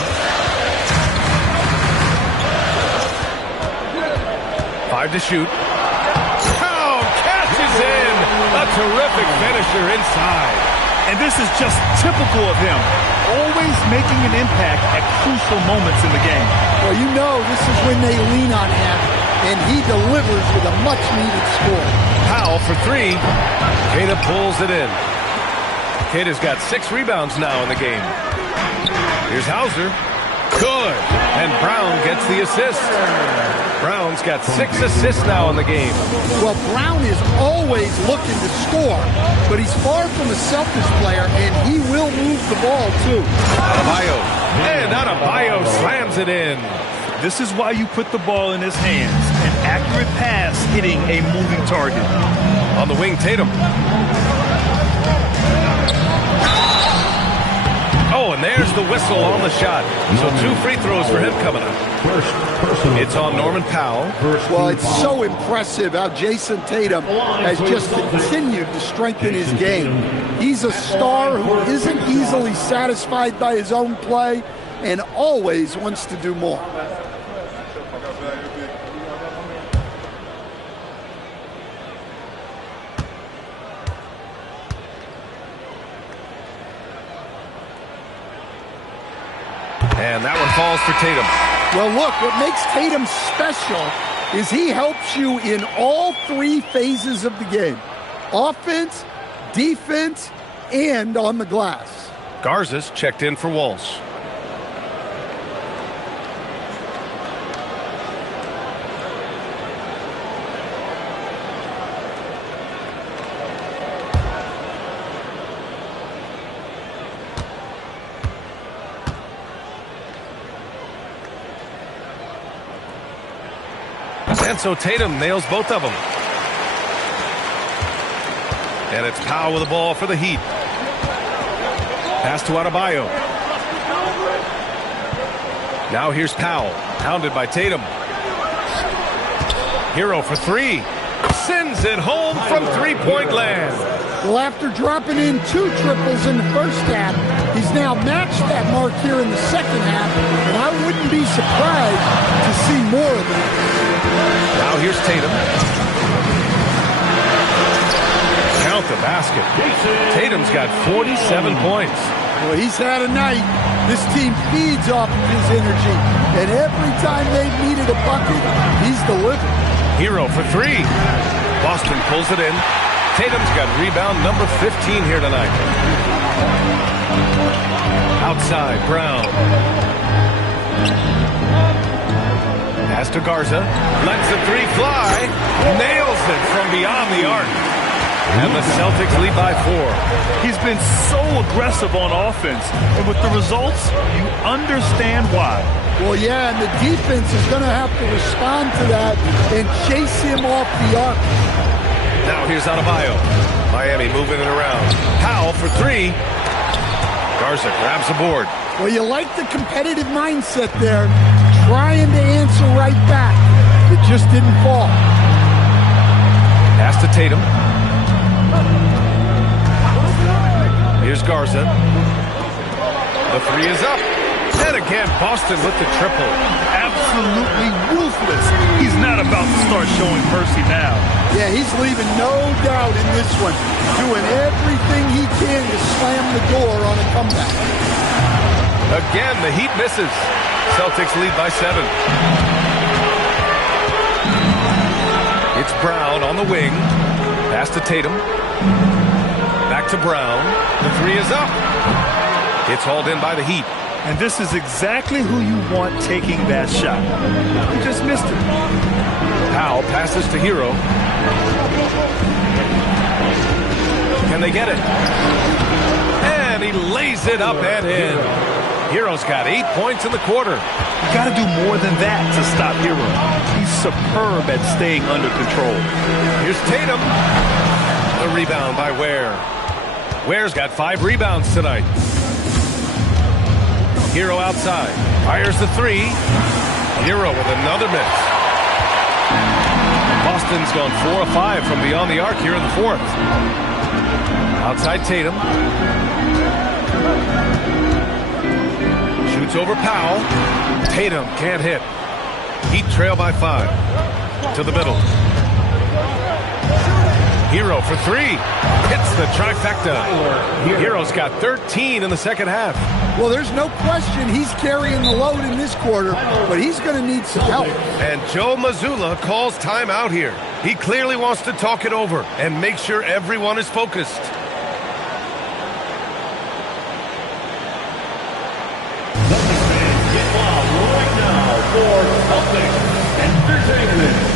5 to shoot. Brown catches in. A terrific finisher inside. And this is just typical of him. Always making an impact at crucial moments in the game. Well, you know this is when they lean on him, and he delivers with a much-needed score. Powell for 3. Queta pulls it in. Queta's got 6 rebounds now in the game. Here's Hauser. Good. And Brown gets the assist. Brown's got 6 assists now in the game. Well, Brown is always looking to score, but he's far from a selfish player, and he will move the ball, too. Adebayo. And Adebayo slams it in. This is why you put the ball in his hands. An accurate pass hitting a moving target. On the wing, Tatum. Oh, and there's the whistle on the shot. So 2 free throws for him coming up. It's on Norman Powell. Well, it's so impressive how Jason Tatum has just continued to strengthen his game. He's a star who isn't easily satisfied by his own play and always wants to do more. And that one falls for Tatum. Well, look, what makes Tatum special is he helps you in all 3 phases of the game. Offense, defense, and on the glass. Garza's checked in for Walsh. And so Tatum nails both of them. And it's Powell with the ball for the Heat. Pass to Adebayo. Now here's Powell, pounded by Tatum. Hero for 3. Sends it home from three-point land. Well, after dropping in 2 triples in the first half, he's now matched that mark here in the second half, and I wouldn't be surprised to see more of it. Now here's Tatum. Count the basket. Tatum's got 47 points. Well, he's had a night. This team feeds off of his energy, and every time they've needed a bucket, he's delivered. Hero for 3. Boston pulls it in. Tatum's got rebound number 15 here tonight. Outside, Brown. Pass to Garza. Lets the 3 fly. Nails it from beyond the arc. And the Celtics lead by 4. He's been so aggressive on offense. And with the results, you understand why. Well, yeah, and the defense is going to have to respond to that and chase him off the arc. Now here's Adebayo. Miami moving it around. Powell for 3. Garza grabs the board. Well, you like the competitive mindset there, trying to answer right back. It just didn't fall. Pass to Tatum. Here's Garza. The 3 is up. And again, Boston with the triple. Absolutely ruthless. He's not about to start showing mercy now. Yeah, he's leaving no doubt in this one. Doing everything he can to slam the door on a comeback. Again, the Heat misses. Celtics lead by 7. It's Brown on the wing. Pass to Tatum. Back to Brown. The 3 is up. It's hauled in by the Heat. And this is exactly who you want taking that shot. He just missed it. Powell passes to Hero. Can they get it? And he lays it up and in. Hero's got 8 points in the quarter. You got to do more than that to stop Hero. He's superb at staying under control. Here's Tatum. The rebound by Ware. Ware's got 5 rebounds tonight. Hero outside. Fires the 3. Hero with another miss. Boston's gone 4 of 5 from beyond the arc here in the 4th. Outside Tatum. Shoots over Powell. Tatum can't hit. Heat trail by 5. To the middle. Hero for three. Hits the trifecta. Hero's got 13 in the second half. Well, there's no question he's carrying the load in this quarter, but he's going to need some help. And Joe Mazzulla calls timeout here. He clearly wants to talk it over and make sure everyone is focused. Celtics fans, get wild right now for Celtics Entertainment.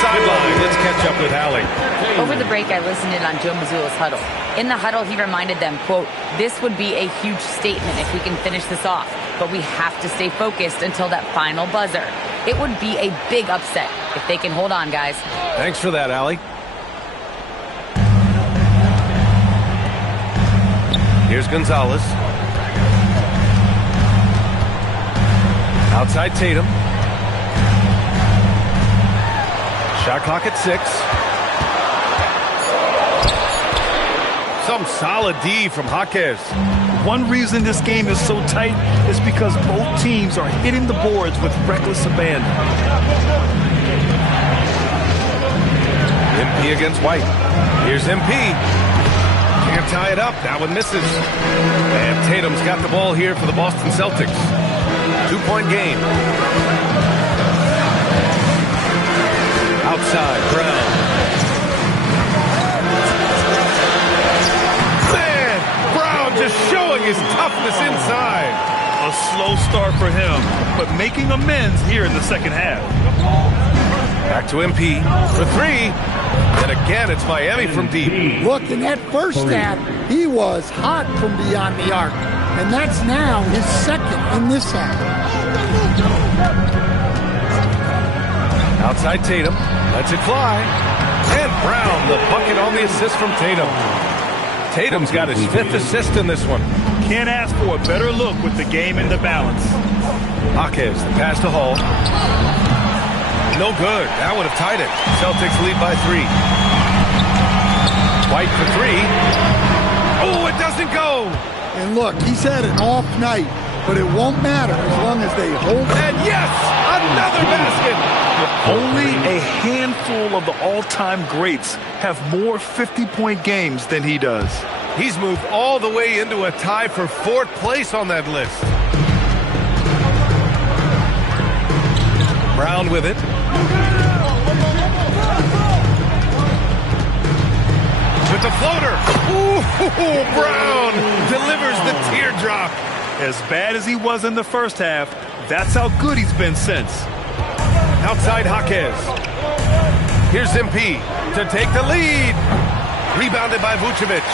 Sideline. Let's catch up with Allie. Over the break, I listened in on Joe Mazzulla's huddle. In the huddle, he reminded them, quote, "This would be a huge statement if we can finish this off, but we have to stay focused until that final buzzer. It would be a big upset if they can hold on, guys." Thanks for that, Allie. Here's Gonzalez. Outside Tatum. Shot clock at 6. Some solid D from Jaquez. One reason this game is so tight is because both teams are hitting the boards with reckless abandon. MP against White. Here's MP. Can't tie it up. That one misses. And Tatum's got the ball here for the Boston Celtics. 2-point game. Outside, Brown. Man, Brown just showing his toughness inside. A slow start for him, but making amends here in the second half. Back to MP for 3. And again, it's Miami from deep. Look, in that first half, he was hot from beyond the arc. And that's now his second in this half. Outside Tatum. Lets it fly. And Brown, the bucket on the assist from Tatum. Tatum's got his 5th assist in this one. Can't ask for a better look with the game in the balance. Jaquez, the pass to Hall. No good. That would have tied it. Celtics lead by 3. White for 3. Oh, it doesn't go. And look, he's had an off night, but it won't matter as long as they hold. And yes, another basket. Only a handful of the all-time greats have more 50-point games than he does. He's moved all the way into a tie for 4th place on that list. Brown with it. With the floater. Ooh, Brown delivers the teardrop. As bad as he was in the first half, that's how good he's been since. Outside Jaquez. Here's MP to take the lead. Rebounded by Vucevic.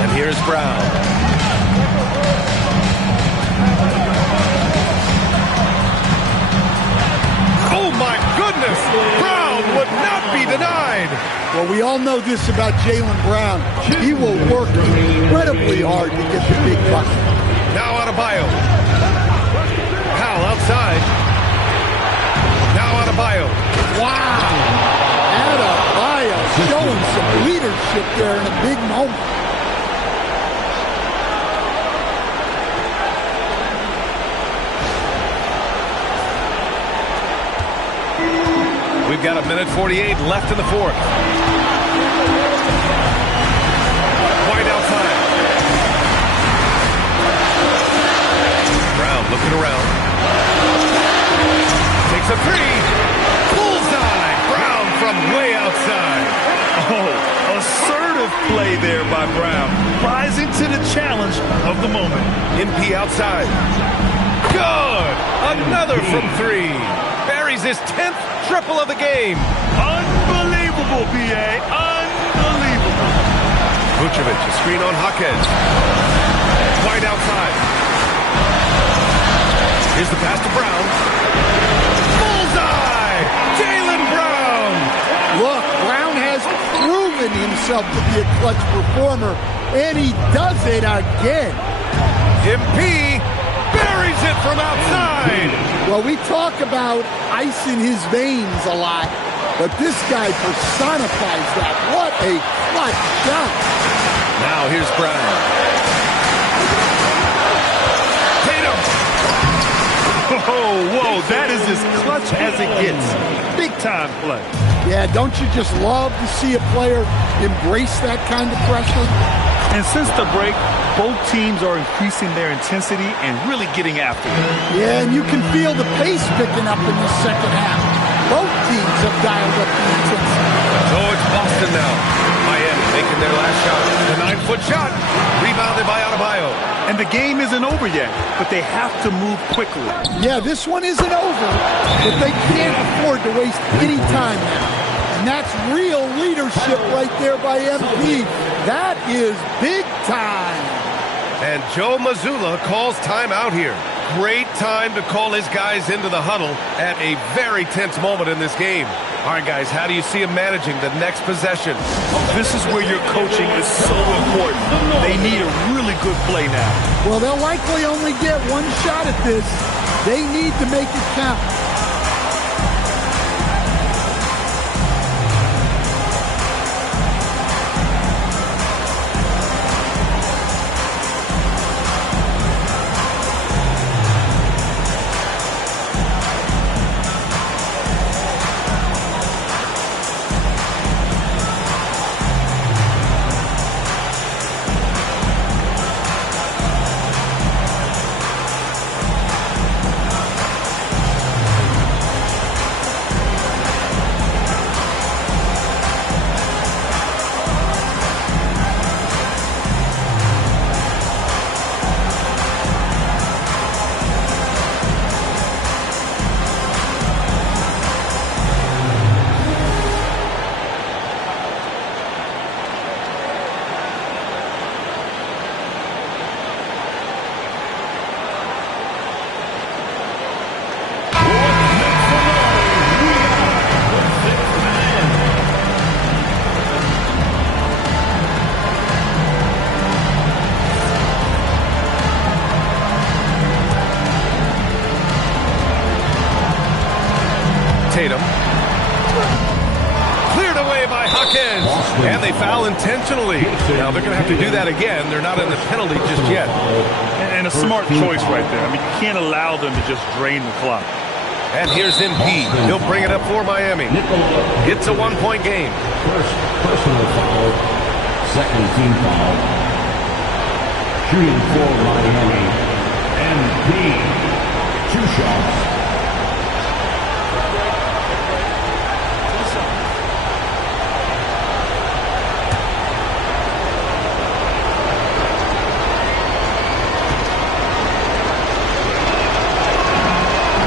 And here's Brown. Oh my goodness! Brown would not be denied. Well, we all know this about Jaylen Brown. He will work incredibly hard to get the big bucket. Now Adebayo. Powell outside. Now Adebayo. Wow! Adebayo showing some leadership there in a big moment. We've got 1:48 left in the 4th. White outside. looking around. Takes a three. Bullseye. Brown from way outside. Oh, assertive play there by Brown. Rising to the challenge of the moment. MP outside. Good. Another from three. Buries his 10th triple of the game. Unbelievable, B.A. Unbelievable. Vucevic, a screen on Jaquez. Wide outside. Here's the pass to Brown. Bullseye! Jaylen Brown! Look, Brown has proven himself to be a clutch performer, and he does it again. MP buries it from outside. Well, we talk about ice in his veins a lot, but this guy personifies that. What a clutch shot. Now here's Brown. Tatum. Oh, whoa, that is as clutch as it gets. Big time play. Yeah, don't you just love to see a player embrace that kind of pressure? And since the break, both teams are increasing their intensity and really getting after it. Yeah, and you can feel the pace picking up in the second half. Both teams have dialed up the intensity. So it's Boston now. Miami making their last shot. The 9-foot shot. Rebounded by Adebayo. And the game isn't over yet, but they have to move quickly. Yeah, this one isn't over, but they can't afford to waste any time now. And that's real leadership right there by MP. That is big time. And Joe Mazzulla calls timeout here. Great time to call his guys into the huddle at a very tense moment in this game. All right, guys, how do you see him managing the next possession? This is where your coaching is so important. They need a really good play now. Well, they'll likely only get one shot at this. They need to make it count. Tatum. Cleared away by Jaquez. And they foul intentionally. Now, they're going to have to do that again. They're not in the penalty just yet. And a smart choice right there. I mean, you can't allow them to just drain the clock. And here's MP. He'll bring it up for Miami. It's a one-point game. First personal foul, second team foul. Shooting for Miami. MP. 2 shots.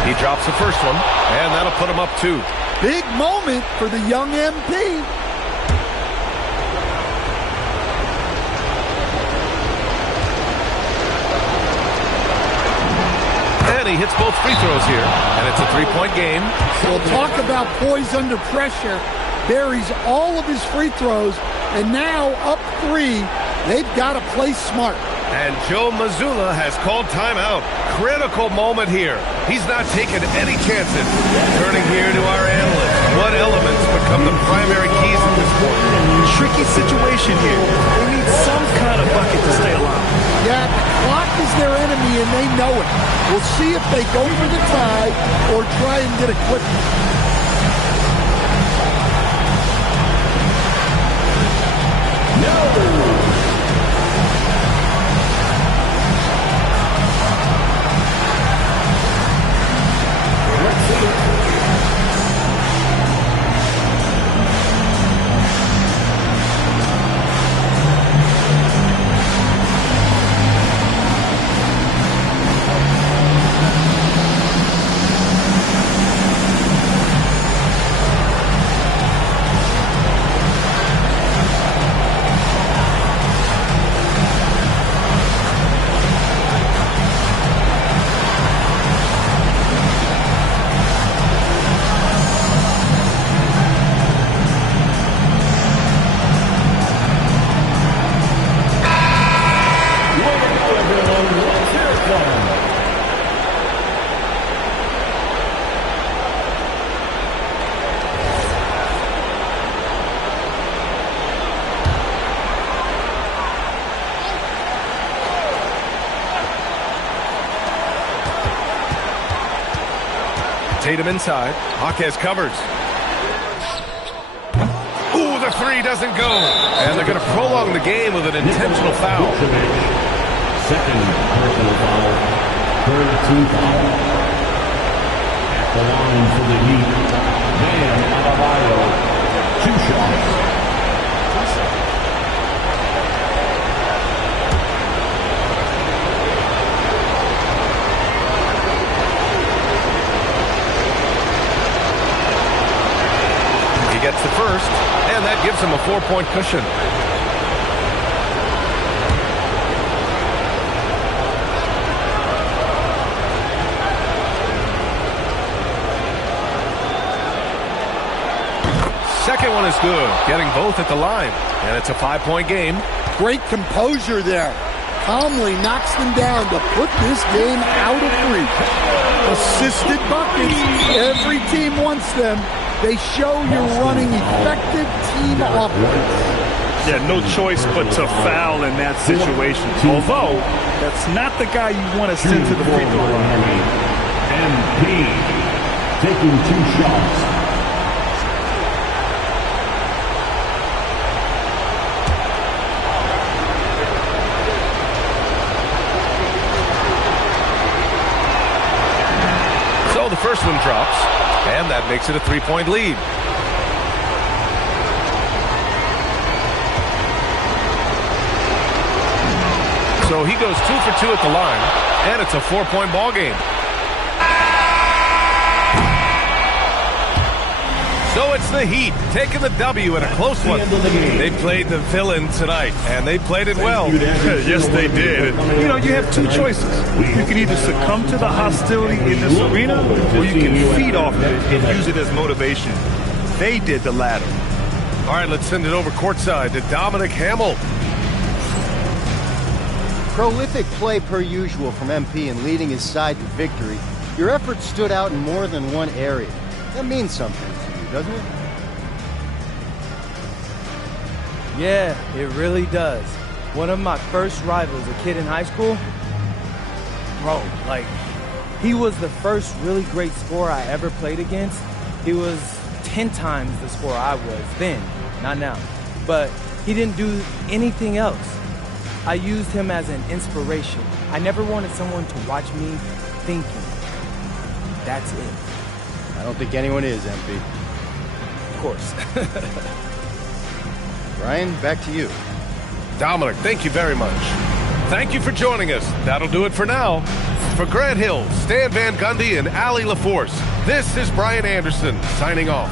He drops the first one, and that'll put him up 2. Big moment for the young MP. And he hits both free throws here, and it's a 3-point game. We'll talk about poise under pressure. Buries all of his free throws, and now up 3. They've got to play smart. And Joe Mazzulla has called timeout. Critical moment here. He's not taking any chances. Turning here to our analysts. What elements become the primary keys in this quarter? Tricky situation here. They need some kind of bucket to stay alive. Yeah, the clock is their enemy, and they know it. We'll see if they go for the tie or try and get a quick one. No! Tatum inside. Jaquez covers. Ooh, the three doesn't go. And they're going to prolong the game with an intentional foul. Second personal foul. Third team foul. At the line for the Heat, Bam Adebayo. 2 shots. He gets the first, and that gives him a 4-point cushion. Second one is good, getting both at the line, and it's a 5-point game. Great composure there. Calmly knocks them down to put this game out of reach. Assisted buckets. Every team wants them. They show you're running effective team offense. Yeah, no choice but to foul in that situation. Although, that's not the guy you want to send to the free throw line. MP taking 2 shots. So the first one drops, and that makes it a 3-point lead. So he goes 2 for 2 at the line, and it's a 4-point ball game. So it's the Heat taking the W in a close one. They played the villain tonight, and they played it well. Yes, they did. You know, you have 2 choices. You can either succumb to the hostility in this arena, or you can feed off of it and use it as motivation. They did the latter. All right, let's send it over courtside to Dominic Hamill. Prolific play per usual from MP in leading his side to victory. Your efforts stood out in more than one area. That means something to you, doesn't it? Yeah, it really does. One of my first rivals, a kid in high school, bro, like, he was the first really great scorer I ever played against. He was 10 times the scorer I was then, not now. But he didn't do anything else. I used him as an inspiration. I never wanted someone to watch me thinking. That's it. I don't think anyone is, MP. Of course. Ryan, back to you. Dominic, thank you very much. Thank you for joining us. That'll do it for now. For Grant Hill, Stan Van Gundy, and Allie LaForce, this is Brian Anderson signing off.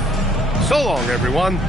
So long, everyone.